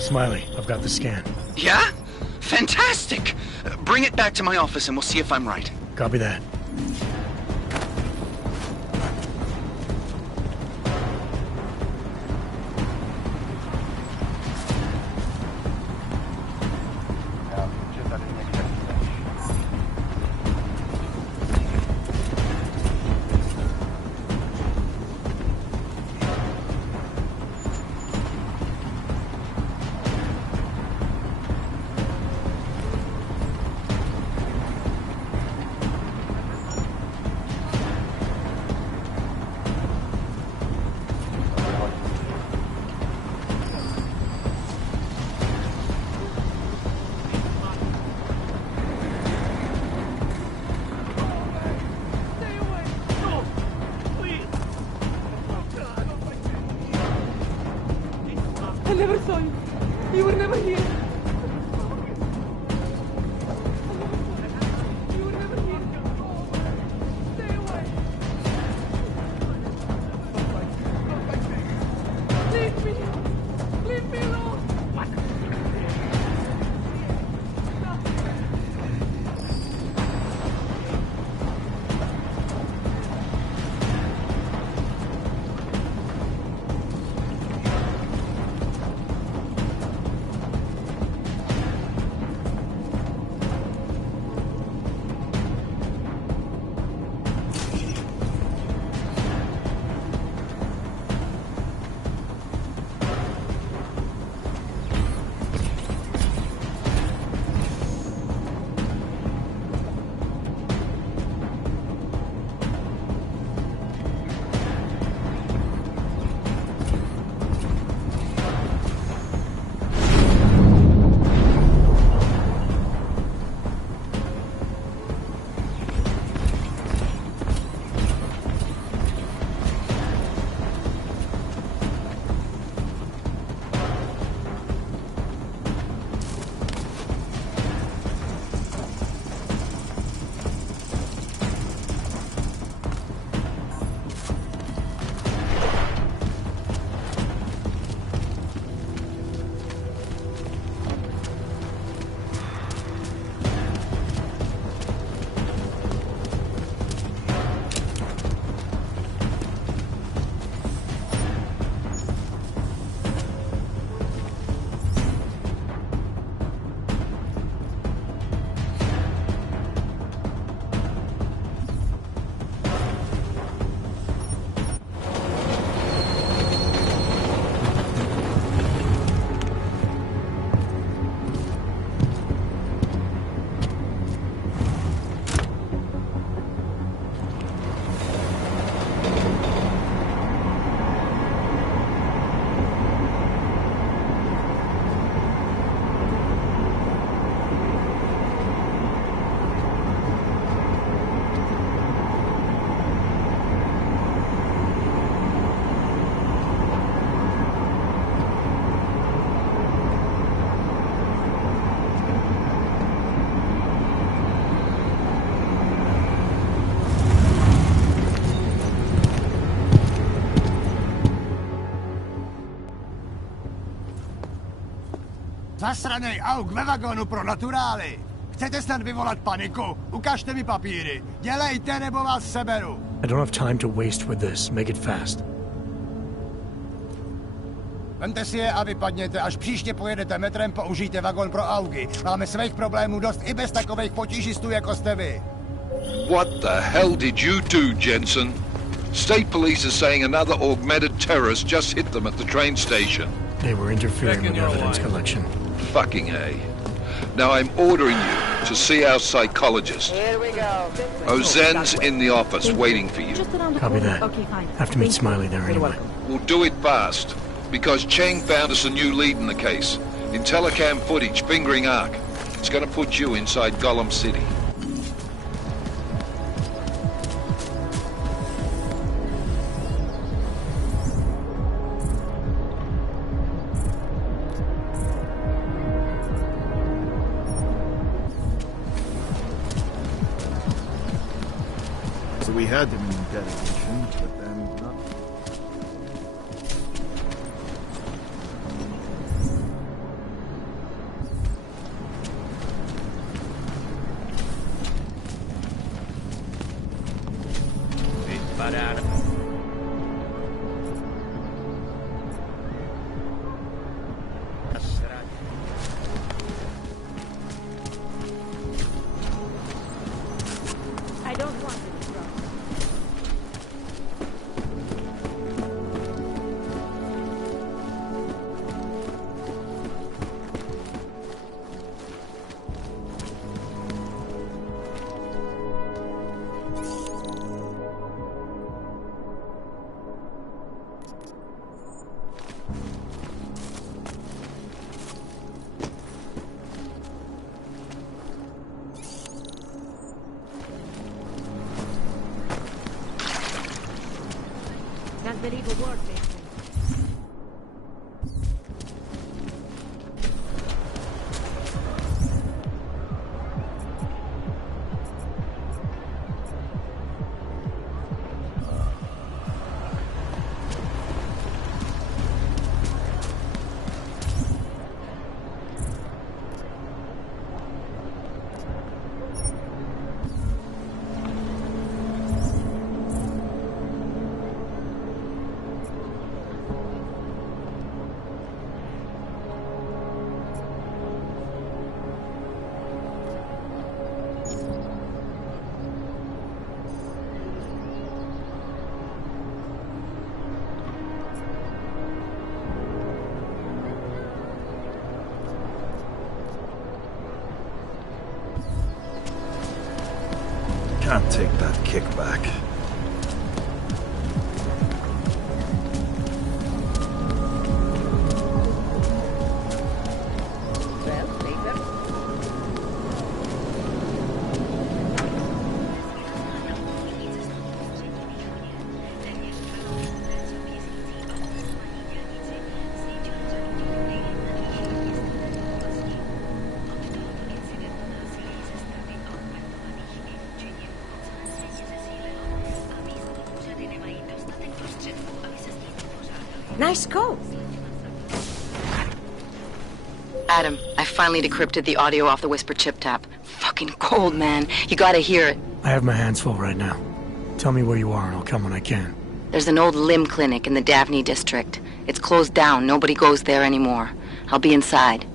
Smiley, I've got the scan. Yeah? Fantastic! Bring it back to my office and we'll see if I'm right. Copy that. I never saw you. You were never here. You were never here. Stay away. Leave me. Leave me alone. Zasranej auk ve vagonu pro naturály! Chcete snad vyvolat paniku? Ukažte mi papíry. Dělejte, nebo vás seberu. I don't have time to waste with this. Make it fast. Vemte si je a vypadněte. Až příště pojedete metrem, použijte vagon pro augy. Máme svých problémů dost i bez takových potížistů, jako jste vy. What the hell did you do, Jensen? State police are saying another augmented terrorist just hit them at the train station. They were interfering with evidence collection. Fucking A. Now I'm ordering you to see our psychologist. Here we go. Ozen's in the office waiting for you. Copy that. Okay, fine. Have to meet Smiley there anyway. We'll do it fast, because Cheng found us a new lead in the case. In telecam footage fingering Ark. It's gonna put you inside Gollum City. So we had him in interrogation, but then not. I don't want it, bro. Can't believe a word, Mason. Can't take that kickback. Well, later. Nice code. Adam, I finally decrypted the audio off the Whisper chip tap. Fucking cold, man. You gotta hear it. I have my hands full right now. Tell me where you are and I'll come when I can. There's an old limb clinic in the Daphne district. It's closed down. Nobody goes there anymore. I'll be inside.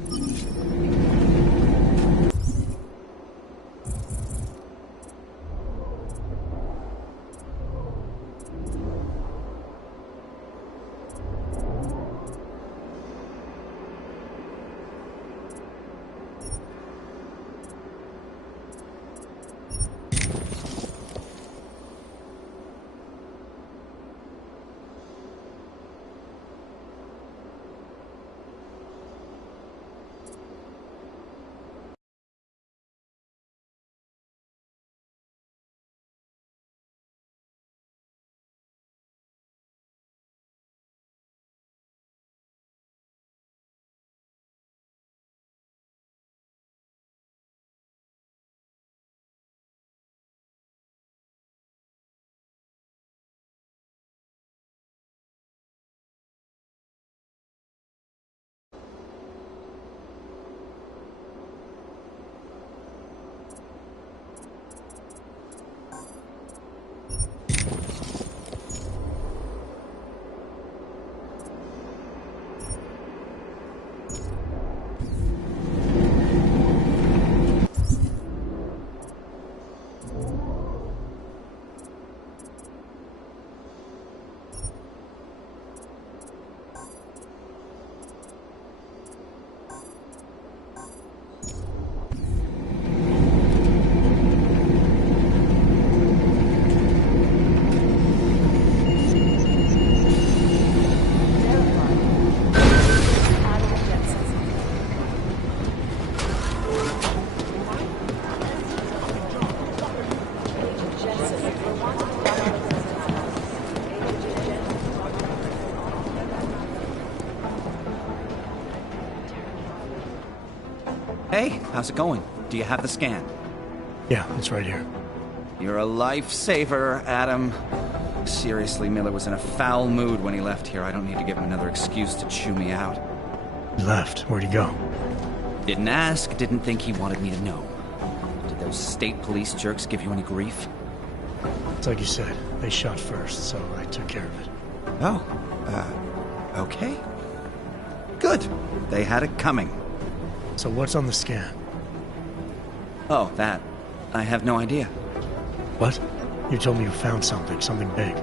How's it going? Do you have the scan? Yeah, it's right here. You're a lifesaver, Adam. Seriously, Miller was in a foul mood when he left here. I don't need to give him another excuse to chew me out. He left. Where'd he go? Didn't ask, didn't think he wanted me to know. Did those state police jerks give you any grief? It's like you said, they shot first, so I took care of it. Oh, okay. Good. They had it coming. So what's on the scan? Oh, that. I have no idea. What? You told me you found something big.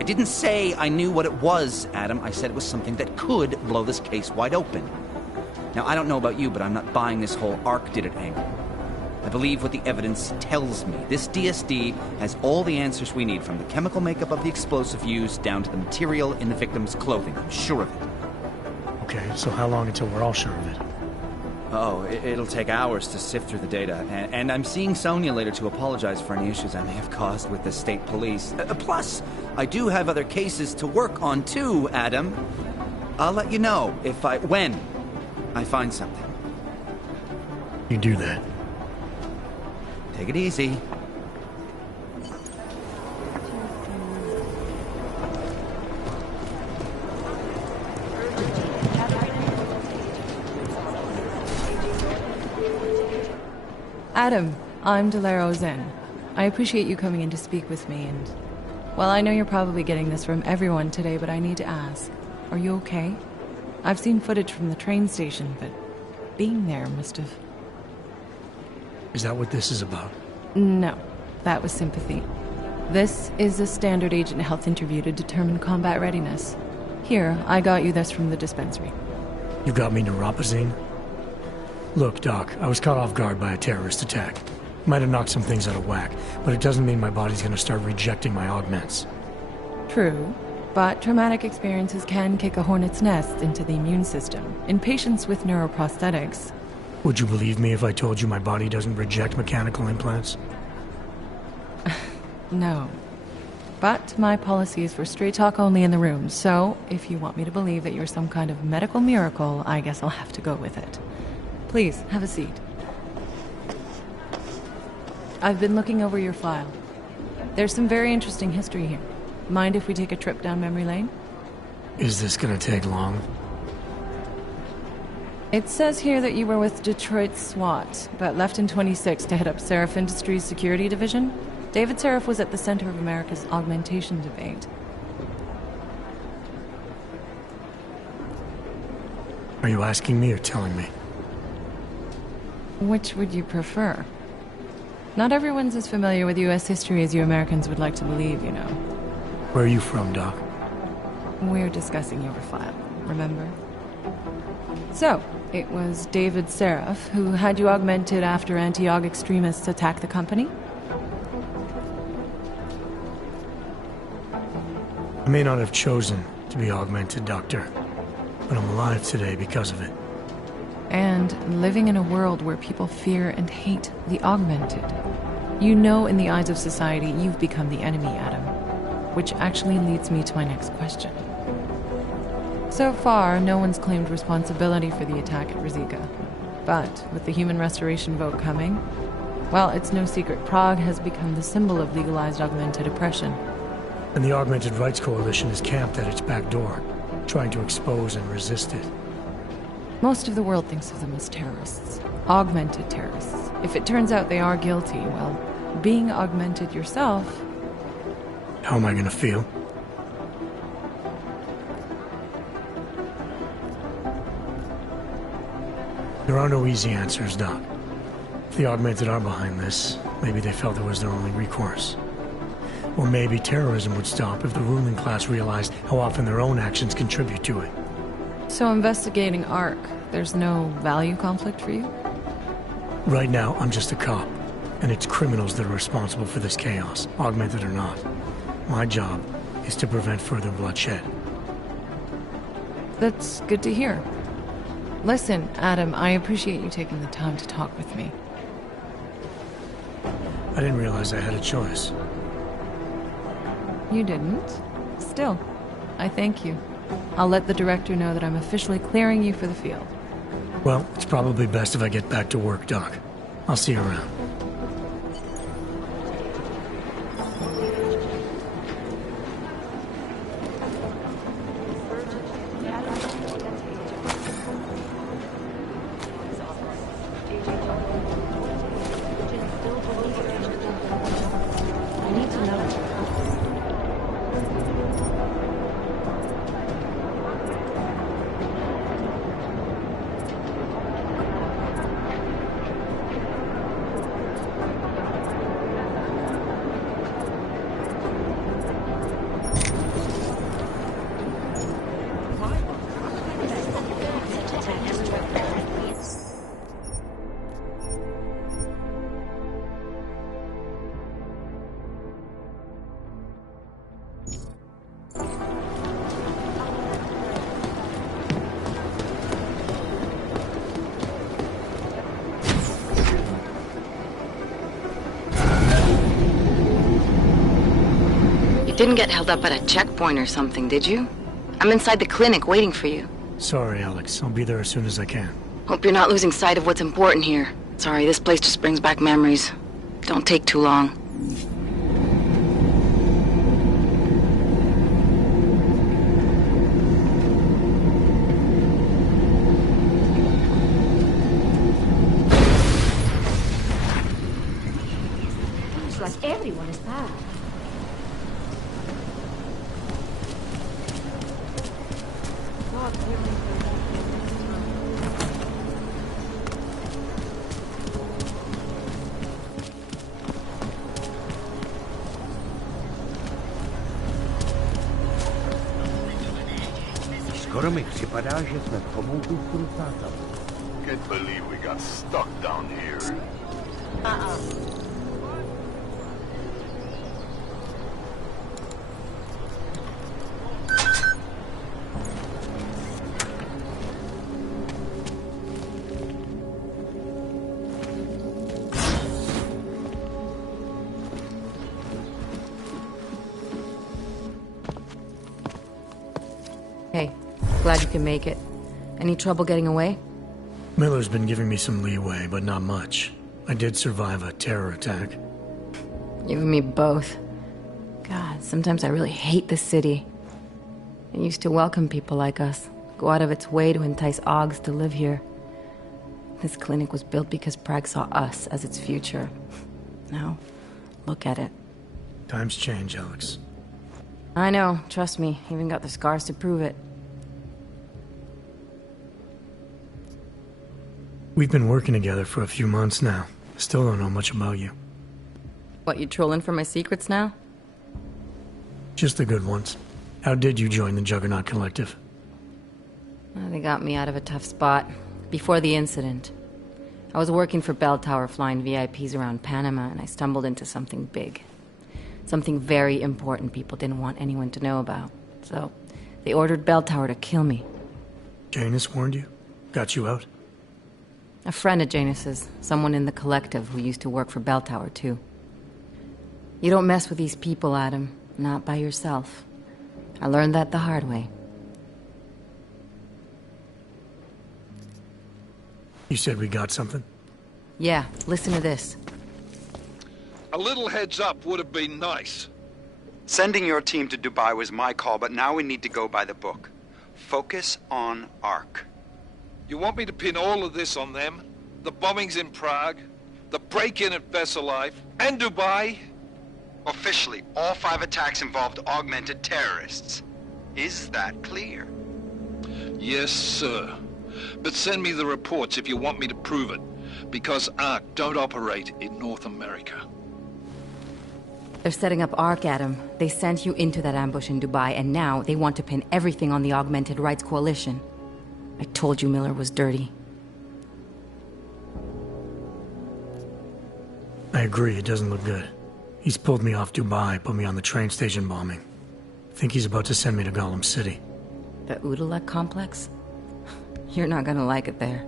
I didn't say I knew what it was, Adam. I said it was something that could blow this case wide open. Now, I don't know about you, but I'm not buying this whole Ark did it angle. I believe what the evidence tells me. This DSD has all the answers we need, from the chemical makeup of the explosive used down to the material in the victim's clothing. I'm sure of it. Okay, so how long until we're all sure of it? Oh, it'll take hours to sift through the data, and I'm seeing Sonia later to apologize for any issues I may have caused with the state police. Plus, I do have other cases to work on too, Adam. I'll let you know when I find something. You do that. Take it easy. Adam, I'm Delaro Zen. I appreciate you coming in to speak with me, and... well, I know you're probably getting this from everyone today, but I need to ask. Are you okay? I've seen footage from the train station, but being there must have... Is that what this is about? No, that was sympathy. This is a standard agent health interview to determine combat readiness. Here, I got you this from the dispensary. You got me neuropazine? Look, Doc, I was caught off guard by a terrorist attack. Might have knocked some things out of whack, but it doesn't mean my body's gonna start rejecting my augments. True, but traumatic experiences can kick a hornet's nest into the immune system. In patients with neuroprosthetics... Would you believe me if I told you my body doesn't reject mechanical implants? No. But my policy is for straight talk only in the room, so if you want me to believe that you're some kind of medical miracle, I guess I'll have to go with it. Please, have a seat. I've been looking over your file. There's some very interesting history here. Mind if we take a trip down memory lane? Is this gonna take long? It says here that you were with Detroit SWAT, but left in 26 to head up Seraph Industries' security division. David Seraph was at the center of America's augmentation debate. Are you asking me or telling me? Which would you prefer? Not everyone's as familiar with U.S. history as you Americans would like to believe, you know. Where are you from, Doc? We're discussing your file, remember? So, it was David Seraph who had you augmented after anti-aug extremists attacked the company? I may not have chosen to be augmented, Doctor, but I'm alive today because of it. And living in a world where people fear and hate the augmented. You know, in the eyes of society, you've become the enemy, Adam. Which actually leads me to my next question. So far, no one's claimed responsibility for the attack at Rizika. But with the human restoration vote coming, well, it's no secret Prague has become the symbol of legalized augmented oppression. And the Augmented Rights Coalition is camped at its back door, trying to expose and resist it. Most of the world thinks of them as terrorists. Augmented terrorists. If it turns out they are guilty, well, being augmented yourself... How am I gonna feel? There are no easy answers, Doc. If the Augmented are behind this, maybe they felt it was their only recourse. Or maybe terrorism would stop if the ruling class realized how often their own actions contribute to it. So investigating ARC, there's no value conflict for you? Right now, I'm just a cop, and it's criminals that are responsible for this chaos, augmented or not. My job is to prevent further bloodshed. That's good to hear. Listen, Adam, I appreciate you taking the time to talk with me. I didn't realize I had a choice. You didn't? Still, I thank you. I'll let the director know that I'm officially clearing you for the field. Well, it's probably best if I get back to work, Doc. I'll see you around. Didn't get held up at a checkpoint or something, did you? I'm inside the clinic waiting for you. Sorry, Alex. I'll be there as soon as I can. Hope you're not losing sight of what's important here. Sorry, this place just brings back memories. Don't take too long. Looks like everyone is back. Skoro mi připadá, že jsme v komoutu průtátali. Can't believe we got stuck down here. Hey, glad you can make it. Any trouble getting away? Miller's been giving me some leeway, but not much. I did survive a terror attack. You and me both. God, sometimes I really hate this city. It used to welcome people like us, go out of its way to entice Augs to live here. This clinic was built because Prague saw us as its future. Now, look at it. Times change, Alex. I know, trust me, even got the scars to prove it. We've been working together for a few months now. Still don't know much about you. What, you trolling for my secrets now? Just the good ones. How did you join the Juggernaut Collective? They got me out of a tough spot. Before the incident. I was working for Bell Tower flying VIPs around Panama, and I stumbled into something big. Something very important people didn't want anyone to know about. So, they ordered Bell Tower to kill me. Janus warned you? Got you out? A friend of Janus's, someone in the collective who used to work for Bell Tower, too. You don't mess with these people, Adam. Not by yourself. I learned that the hard way. You said we got something? Yeah, listen to this. A little heads up would have been nice. Sending your team to Dubai was my call, but now we need to go by the book. Focus on Ark. You want me to pin all of this on them? The bombings in Prague, the break-in at Vesellife, and Dubai? Officially, all 5 attacks involved augmented terrorists. Is that clear? Yes, sir. But send me the reports if you want me to prove it, because Ark don't operate in North America. They're setting up Ark, Adam. They sent you into that ambush in Dubai, and now they want to pin everything on the Augmented Rights Coalition. I told you Miller was dirty. I agree, it doesn't look good. He's pulled me off Dubai, put me on the train station bombing. Think he's about to send me to Gollum City. The Udalek complex? You're not gonna like it there.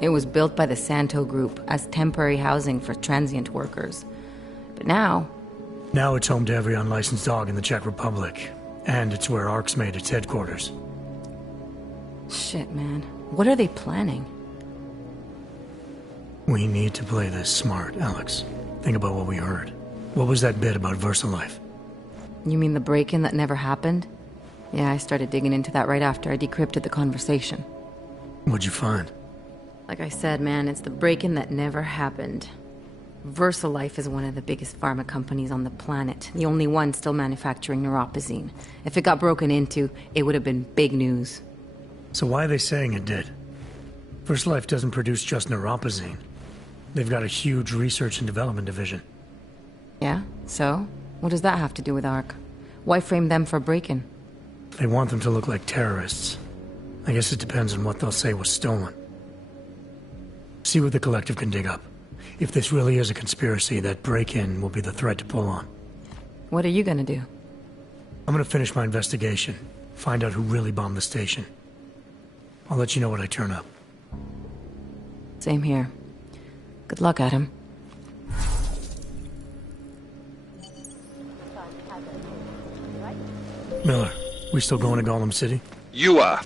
It was built by the Santo Group as temporary housing for transient workers. But now... Now it's home to every unlicensed dog in the Czech Republic. And it's where Ark's made its headquarters. Shit, man. What are they planning? We need to play this smart, Alex. Think about what we heard. What was that bit about VersaLife? You mean the break-in that never happened? Yeah, I started digging into that right after I decrypted the conversation. What'd you find? Like I said, man, it's the break-in that never happened. VersaLife is one of the biggest pharma companies on the planet. The only one still manufacturing neuropozyne. If it got broken into, it would have been big news. So why are they saying it did? VersaLife doesn't produce just neuropozyne. They've got a huge research and development division. Yeah? So? What does that have to do with ARC? Why frame them for break-in? They want them to look like terrorists. I guess it depends on what they'll say was stolen. See what the Collective can dig up. If this really is a conspiracy, that break-in will be the thread to pull on. What are you gonna do? I'm gonna finish my investigation. Find out who really bombed the station. I'll let you know when I turn up. Same here. Good luck, Adam. Miller, we still going to Gollum City? You are.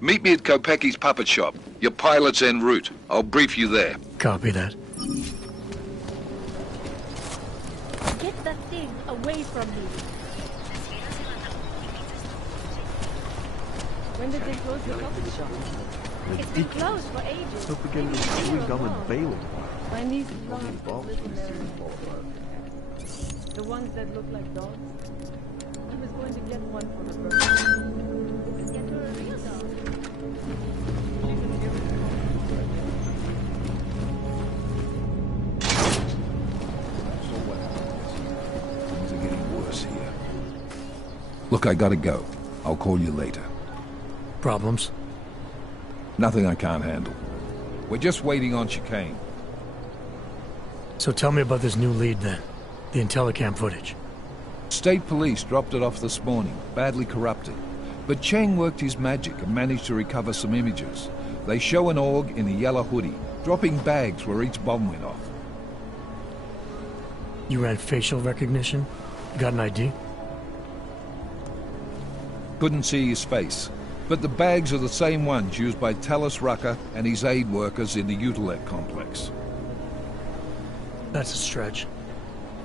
Meet me at Kopecki's puppet shop. Your pilot's en route. I'll brief you there. Copy that. Get that thing away from me. When did they close the puppet shop? It's been closed for ages. Stop again with chewing gum and bailing. My niece loves little Mary. The ones that look like dogs. He was going to get one for her birthday. Get her a real dog. She can give it Things are getting worse here. Look, I gotta go. I'll call you later. Problems? Nothing I can't handle. We're just waiting on chicane. So tell me about this new lead then. The Intellicam footage. State police dropped it off this morning, badly corrupted. But Cheng worked his magic and managed to recover some images. They show an org in a yellow hoodie, dropping bags where each bomb went off. You ran facial recognition? Got an ID? Couldn't see his face. But the bags are the same ones used by Talos Rucker and his aid workers in the Utilec complex. That's a stretch.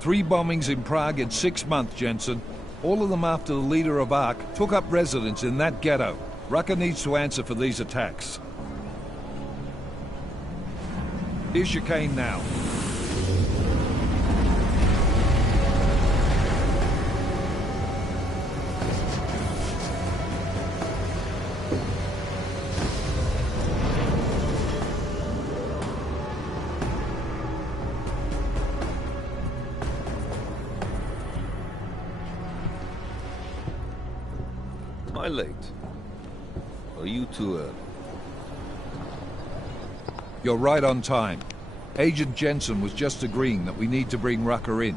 3 bombings in Prague in 6 months, Jensen. All of them after the leader of ARC took up residence in that ghetto. Rucker needs to answer for these attacks. Here's chicane now. Am I late? Are you too early? You're right on time. Agent Jensen was just agreeing that we need to bring Rucker in.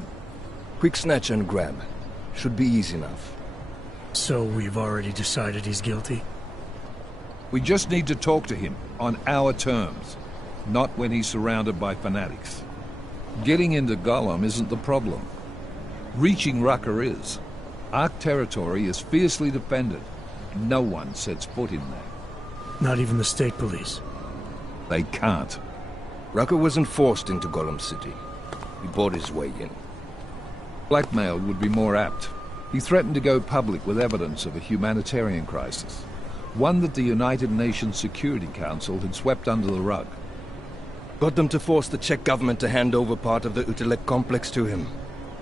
Quick snatch and grab. Should be easy enough. So we've already decided he's guilty? We just need to talk to him on our terms, not when he's surrounded by fanatics. Getting into Gollum isn't the problem. Reaching Rucker is. ARC territory is fiercely defended. No one sets foot in there. Not even the state police? They can't. Rucker wasn't forced into Gollum City. He bought his way in. Blackmail would be more apt. He threatened to go public with evidence of a humanitarian crisis. One that the United Nations Security Council had swept under the rug. Got them to force the Czech government to hand over part of the Utilec complex to him.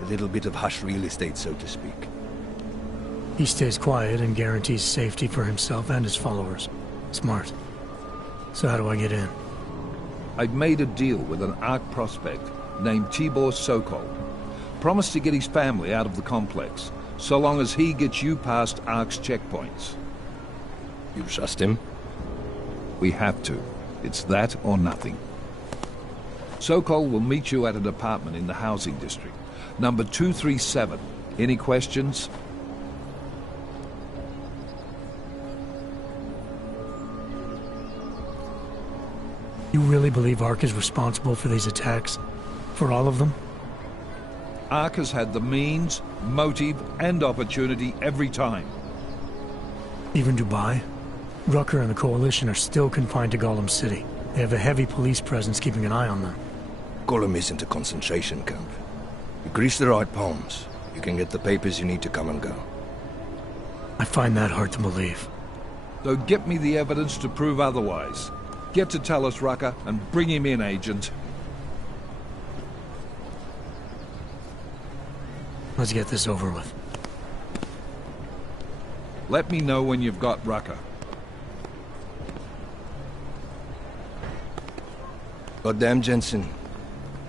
A little bit of hush real estate, so to speak. He stays quiet and guarantees safety for himself and his followers. Smart. So how do I get in? I'd made a deal with an ARC prospect named Tibor Sokol. Promised to get his family out of the complex, so long as he gets you past ARC's checkpoints. You trust him? We have to. It's that or nothing. Sokol will meet you at an apartment in the housing district. Number 237. Any questions? You really believe ARC is responsible for these attacks? For all of them? ARC has had the means, motive, and opportunity every time. Even Dubai? Rucker and the Coalition are still confined to Gollum City. They have a heavy police presence keeping an eye on them. Golem isn't a concentration camp. You grease the right palms, you can get the papers you need to come and go. I find that hard to believe. So get me the evidence to prove otherwise. Get to Talus Rucker and bring him in, Agent. Let's get this over with. Let me know when you've got Rucker. Goddamn, Jensen.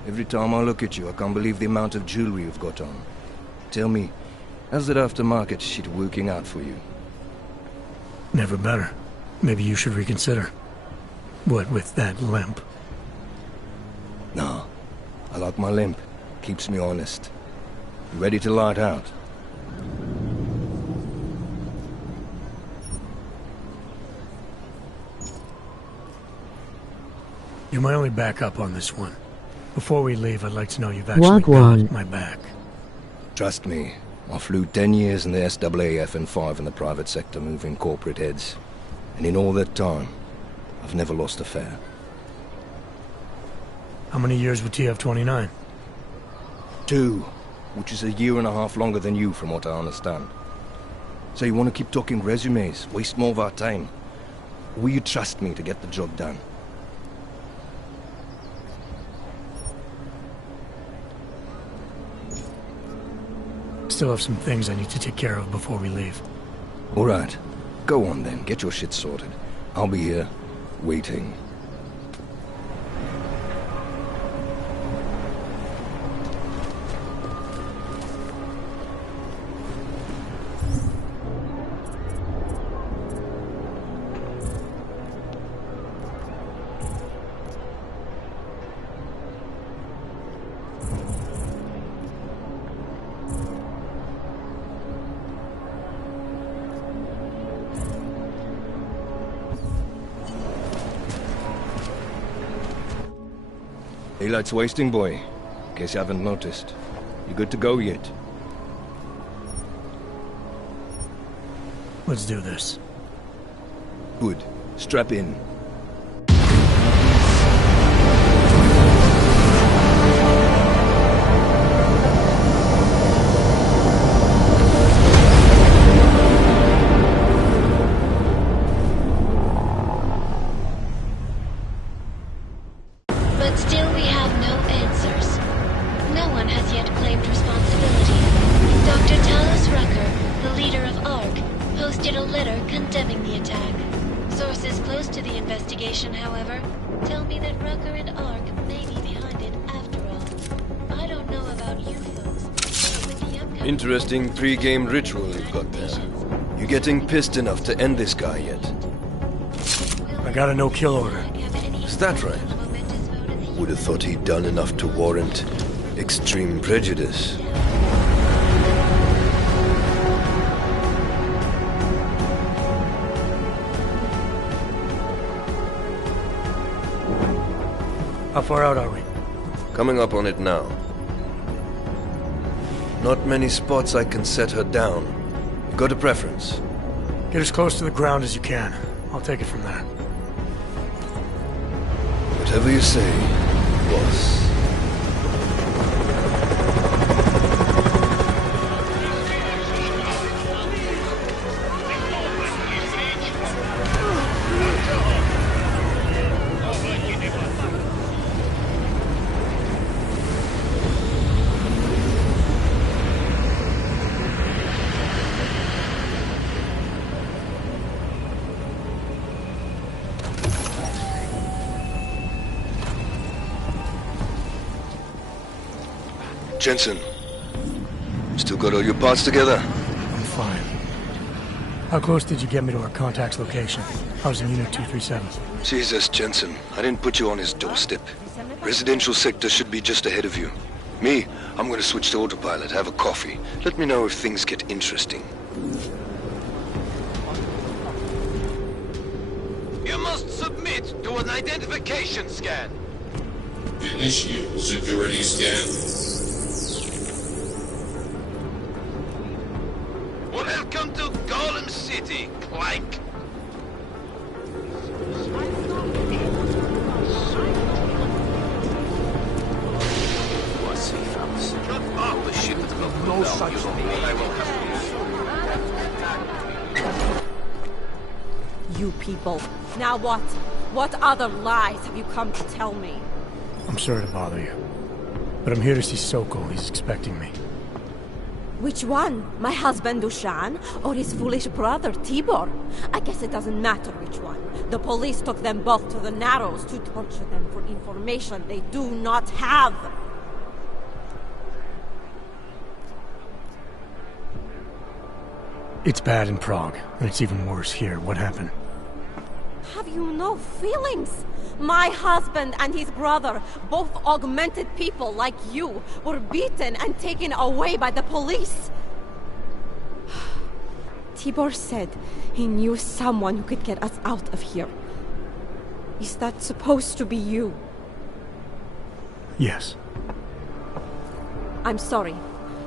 Every time I look at you, I can't believe the amount of jewelry you've got on. Tell me, how's that aftermarket shit working out for you? Never better. Maybe you should reconsider. What with that limp? No. I like my limp. Keeps me honest. You ready to light out? You're my only backup on this one. Before we leave, I'd like to know you've actually got my back. Trust me. I flew 10 years in the SAAF and 5 in the private sector moving corporate heads. And in all that time, I've never lost a fare. How many years with TF-29? 2, which is a year and a half longer than you from what I understand. So you want to keep talking resumes, waste more of our time? Or will you trust me to get the job done? Still have some things I need to take care of before we leave. All right. Go on then, get your shit sorted. I'll be here, waiting. Daylight's wasting, boy. In case you haven't noticed. You good to go yet? Let's do this. Good. Strap in. Interesting pre-game ritual you've got there. You getting pissed enough to end this guy yet? I got a no-kill order. Is that right? Would have thought he'd done enough to warrant extreme prejudice. How far out are we? Coming up on it now. Not many spots I can set her down. You got a preference? Get as close to the ground as you can. I'll take it from there. Whatever you say, boss. Jensen, still got all your parts together? I'm fine. How close did you get me to our contact's location? I was in Unit 237. Jesus, Jensen, I didn't put you on his doorstep. Residential sector should be just ahead of you. Me, I'm gonna switch to autopilot, have a coffee. Let me know if things get interesting. You must submit to an identification scan. Initiate security scan. Welcome to Golem City, Clank. people. Now what? What other lies have you come to tell me? I'm sorry to bother you, but I'm here to see Sokol. He's expecting me. Which one? My husband Dushan or his foolish brother Tibor? I guess it doesn't matter which one. The police took them both to the Narrows to torture them for information they do not have. It's bad in Prague, and it's even worse here. What happened? Have you no feelings? My husband and his brother, both augmented people like you, were beaten and taken away by the police. Tibor said he knew someone who could get us out of here. Is that supposed to be you? Yes. I'm sorry.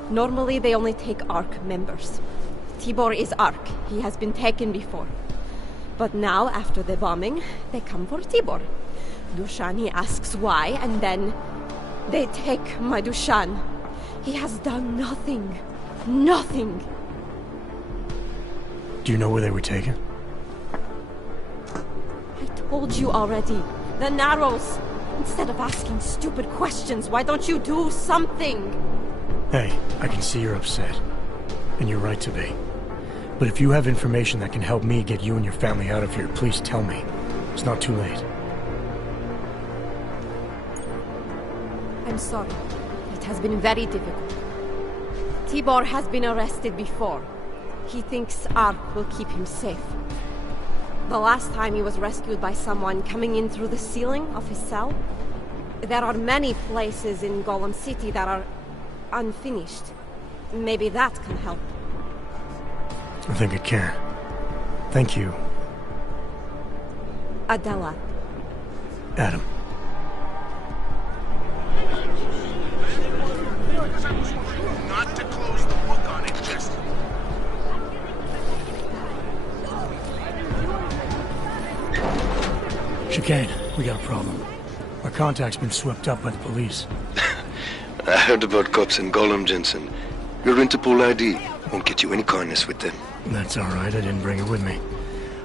Normally they only take ARC members. Tibor is ARC. He has been taken before. But now, after the bombing, they come for Tibor. Dushan, he asks why, and then they take my Dushan. He has done nothing. Nothing. Do you know where they were taken? I told you already. The Narrows. Instead of asking stupid questions, why don't you do something? Hey, I can see you're upset. And you're right to be. But if you have information that can help me get you and your family out of here, please tell me. It's not too late. I'm sorry. It has been very difficult. Tibor has been arrested before. He thinks ARC will keep him safe. The last time he was rescued by someone coming in through the ceiling of his cell. There are many places in Golem City that are unfinished. Maybe that can help. I think it can. Thank you. Adela. Adam. Not to close the book on it, just... Chicane, we got a problem. Our contact's been swept up by the police. I heard about cops in Golem, Jensen. Your Interpol ID won't get you any kindness with them. That's all right. I didn't bring it with me.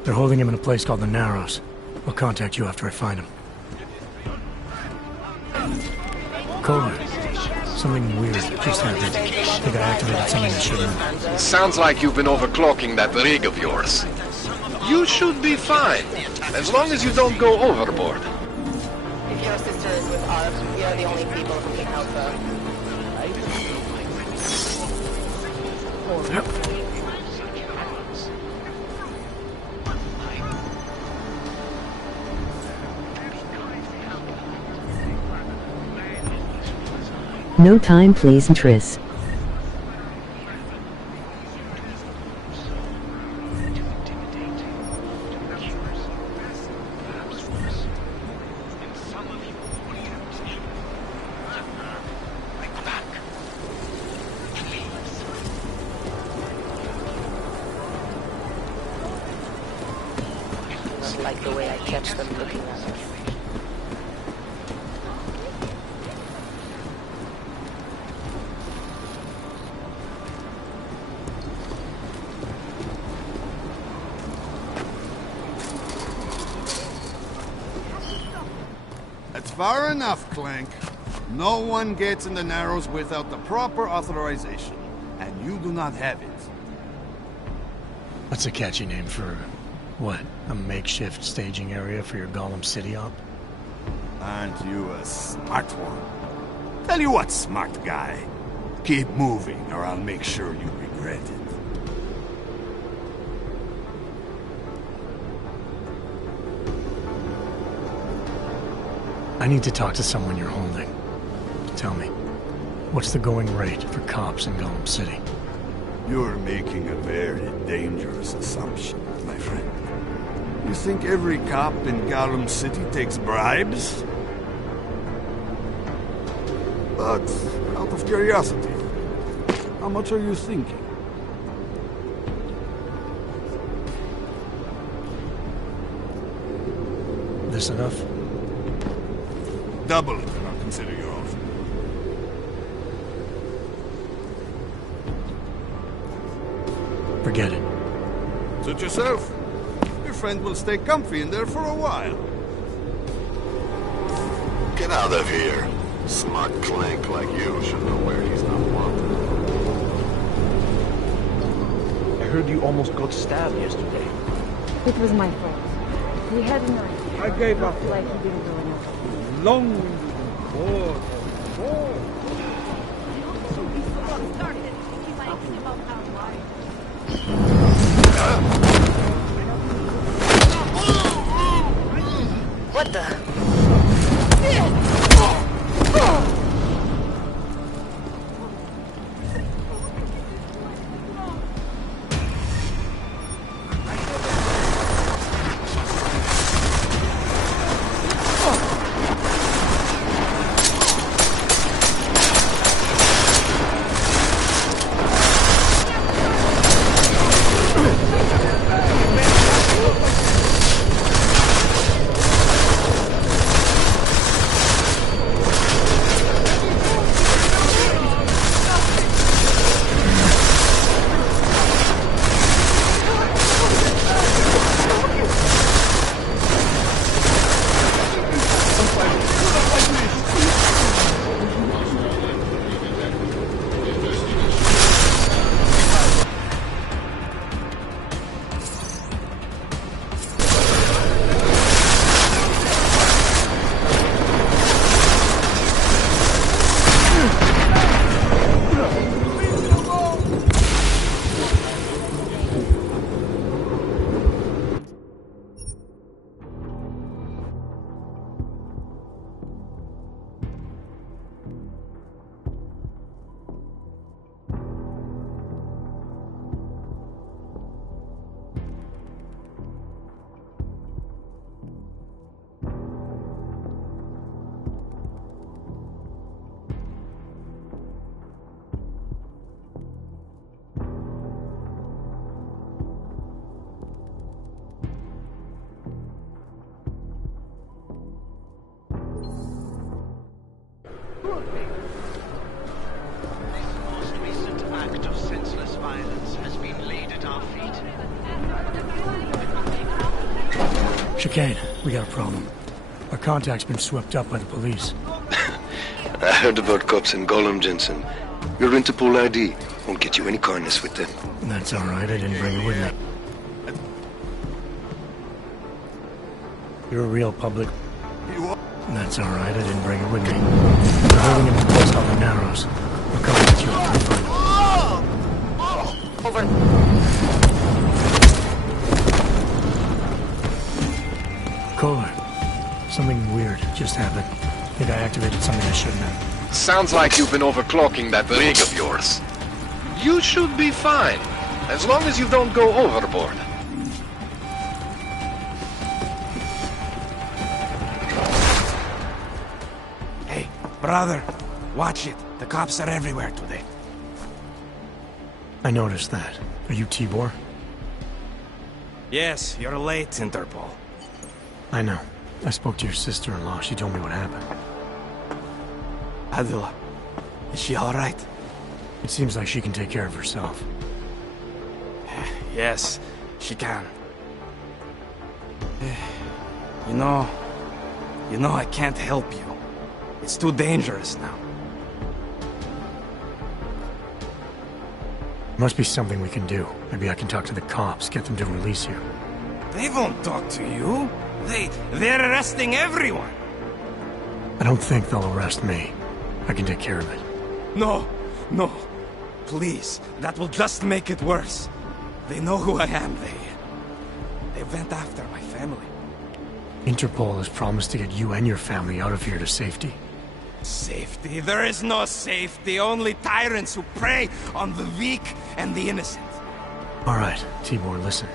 They're holding him in a place called the Narrows. I'll contact you after I find him. Kohler, something weird just happened. I think I activated something I shouldn't have. Sounds like you've been overclocking that rig of yours. You should be fine, as long as you don't go overboard. If your sister is with ARC, we are the only people who can help her. No time, please, Tris. Not like the way I catch them looking at us. That's far enough, Clank. No one gets in the Narrows without the proper authorization, and you do not have it. What's a catchy name for, what, a makeshift staging area for your Golem City op? Aren't you a smart one? Tell you what, smart guy. Keep moving, or I'll make sure you regret it. I need to talk to someone you're holding. Tell me, what's the going rate for cops in Golem City? You're making a very dangerous assumption, my friend. You think every cop in Golem City takes bribes? But, out of curiosity, how much are you thinking? This enough? Double it, and I'll consider your offer. Forget it. Suit yourself. You're friend will stay comfy in there for a while. Get out of here. Smart clank like you should know where he's not wanted. I heard you almost got stabbed yesterday. It was my fault. We had a knife. I gave up. Like he didn't go enough. Long more. What the? Chicane, we got a problem. Our contact's been swept up by the police. I heard about cops in Gollum, Jensen. Your Interpol ID won't get you any kindness with them. That's all right. I didn't bring it with me. You're a real public... That's all right. I didn't bring it with me. We're holding him close on the Narrows. We'll contact you after we find him. Over. Kohler, something weird just happened. I think I activated something I shouldn't have. Sounds like you've been overclocking that rig of yours. You should be fine, as long as you don't go overboard. Hey, brother, watch it. The cops are everywhere today. I noticed that. Are you Tibor? Yes, you're late, Interpol. I know. I spoke to your sister-in-law. She told me what happened. Adila, is she all right? It seems like she can take care of herself. Yes, she can. You know, I can't help you. It's too dangerous now. Must be something we can do. Maybe I can talk to the cops, get them to release you. They won't talk to you. They're arresting everyone. I don't think they'll arrest me. I can take care of it. No. Please, that will just make it worse. They know who I am. They went after my family. Interpol has promised to get you and your family out of here to safety. Safety? There is no safety. Only tyrants who prey on the weak and the innocent. All right, Tibor, listen.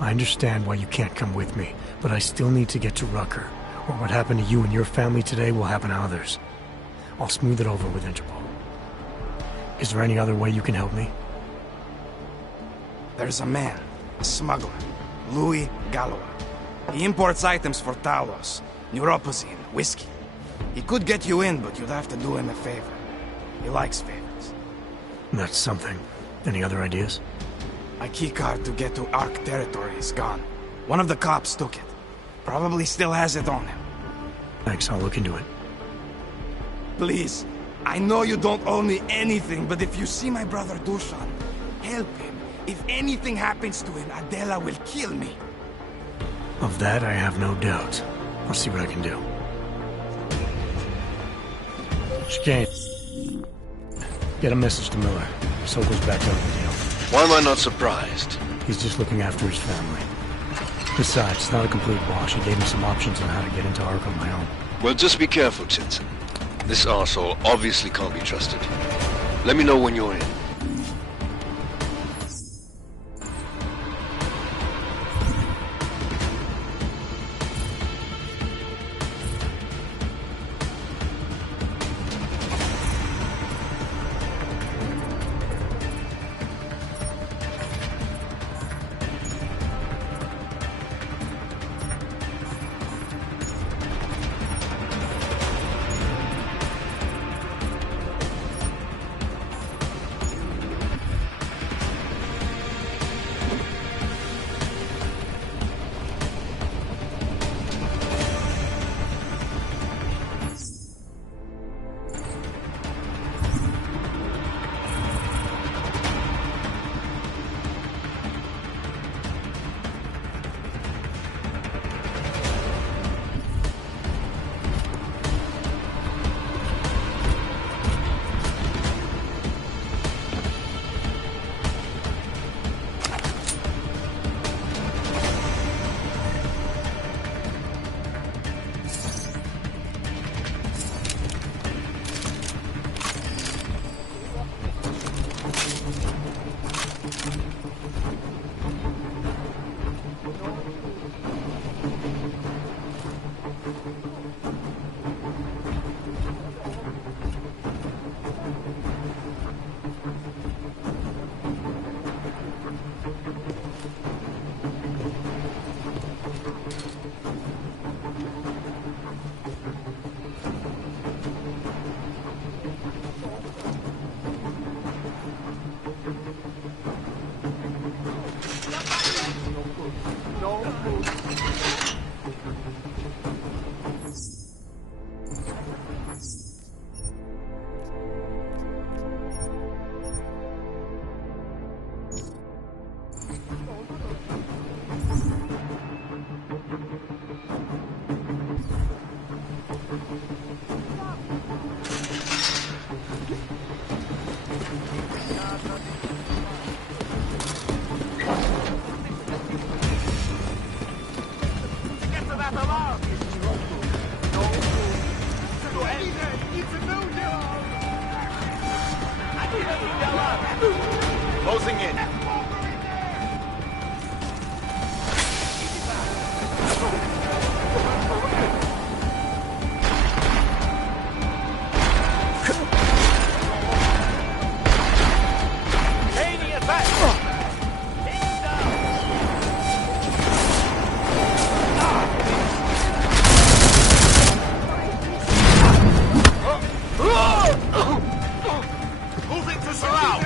I understand why you can't come with me, but I still need to get to Rucker, or what happened to you and your family today will happen to others. I'll smooth it over with Interpol. Is there any other way you can help me? There's a man, a smuggler, Louis Galois. He imports items for Talos, neuropozyne, whiskey. He could get you in, but you'd have to do him a favor. He likes favors. That's something. Any other ideas? My keycard to get to Ark territory is gone. One of the cops took it. Probably still has it on him. Thanks, I'll look into it. Please, I know you don't owe me anything, but if you see my brother Dusan, help him. If anything happens to him, Adela will kill me. Of that, I have no doubt. I'll see what I can do. Chicane. Get a message to Miller. Sokol's back on the deal. Why am I not surprised? He's just looking after his family. Besides, it's not a complete wash. He gave me some options on how to get into Ark on my own. Well, just be careful, Tinson. This arsehole obviously can't be trusted. Let me know when you're in. Closing in. Moving to surround!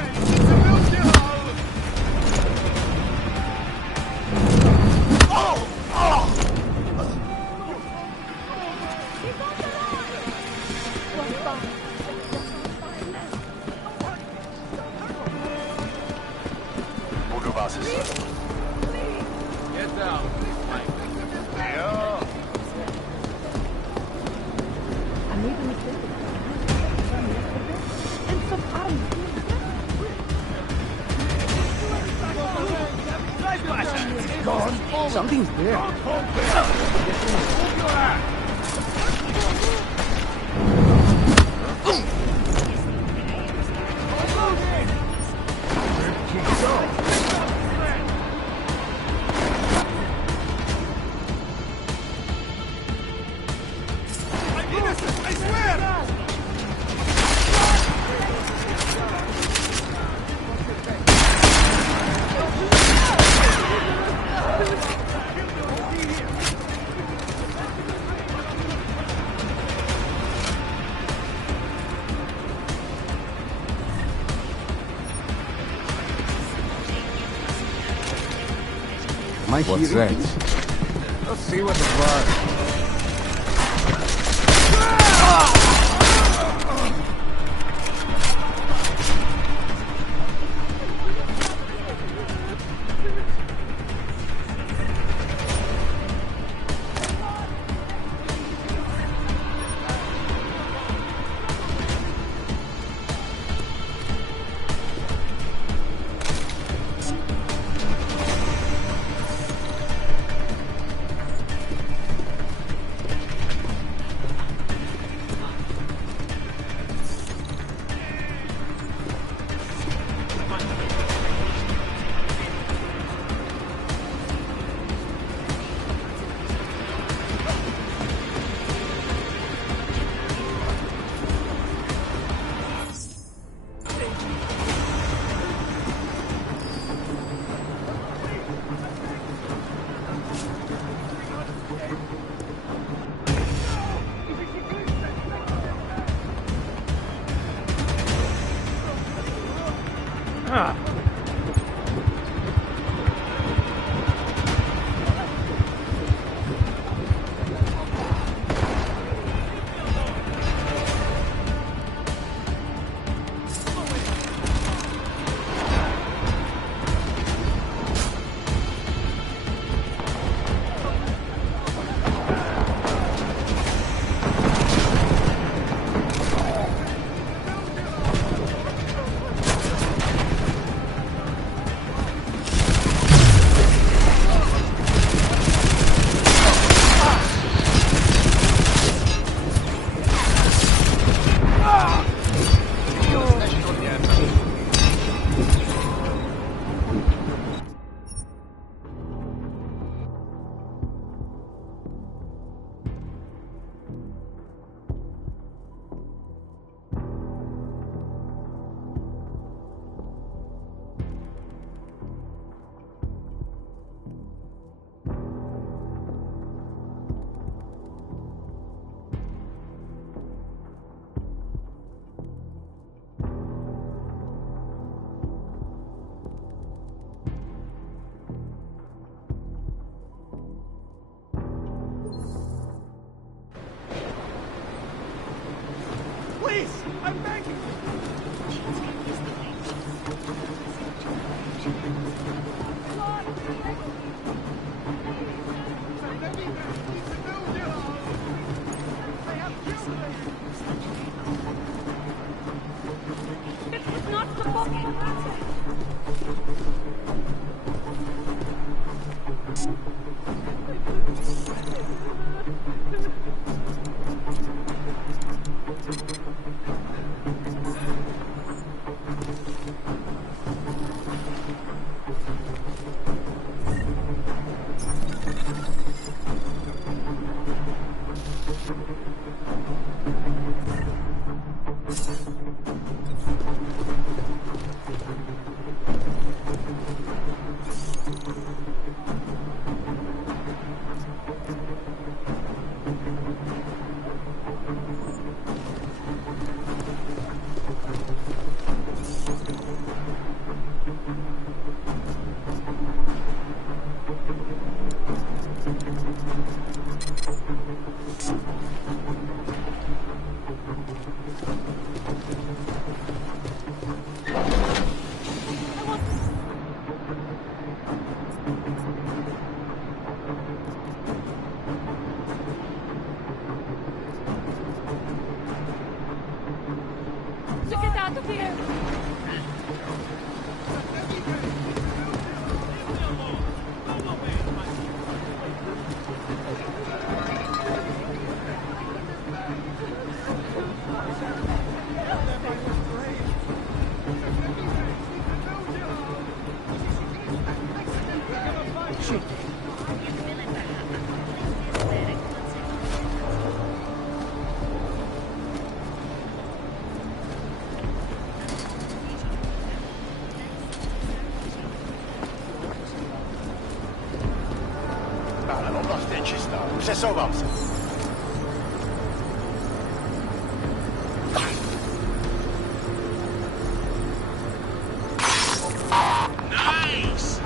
Get down. Yeah. I made a mistake. And some arms. Something's there. I swear! What's that? Let's see what the fuck. Please, I'm begging. It's not supposed to happen. Przesuwam się. Nice!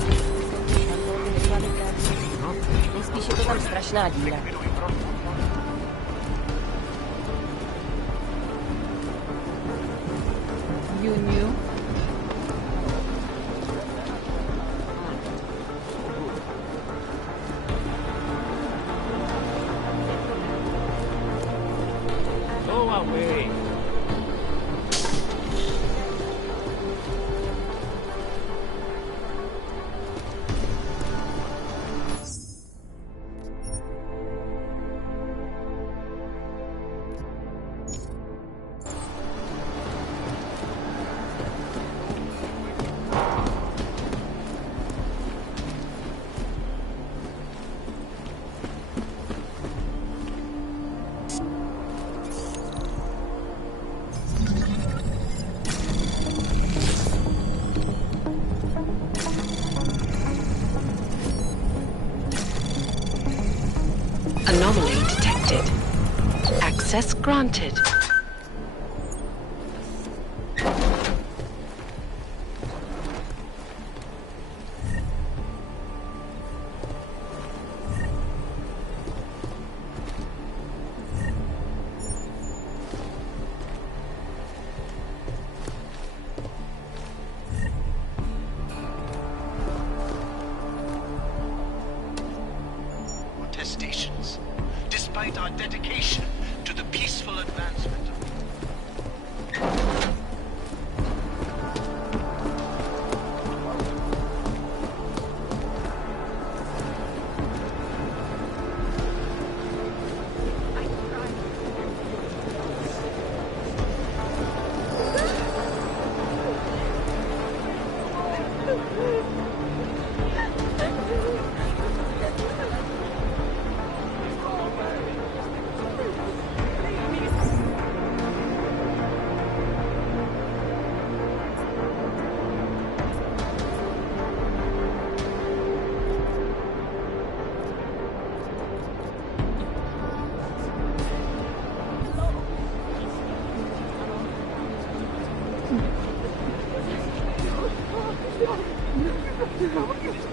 down. Nejspíš je to tam strašná díra. You knew? Go away. Anomaly detected. Access granted. Protestations, despite our dedication to the peaceful advancement of Oh,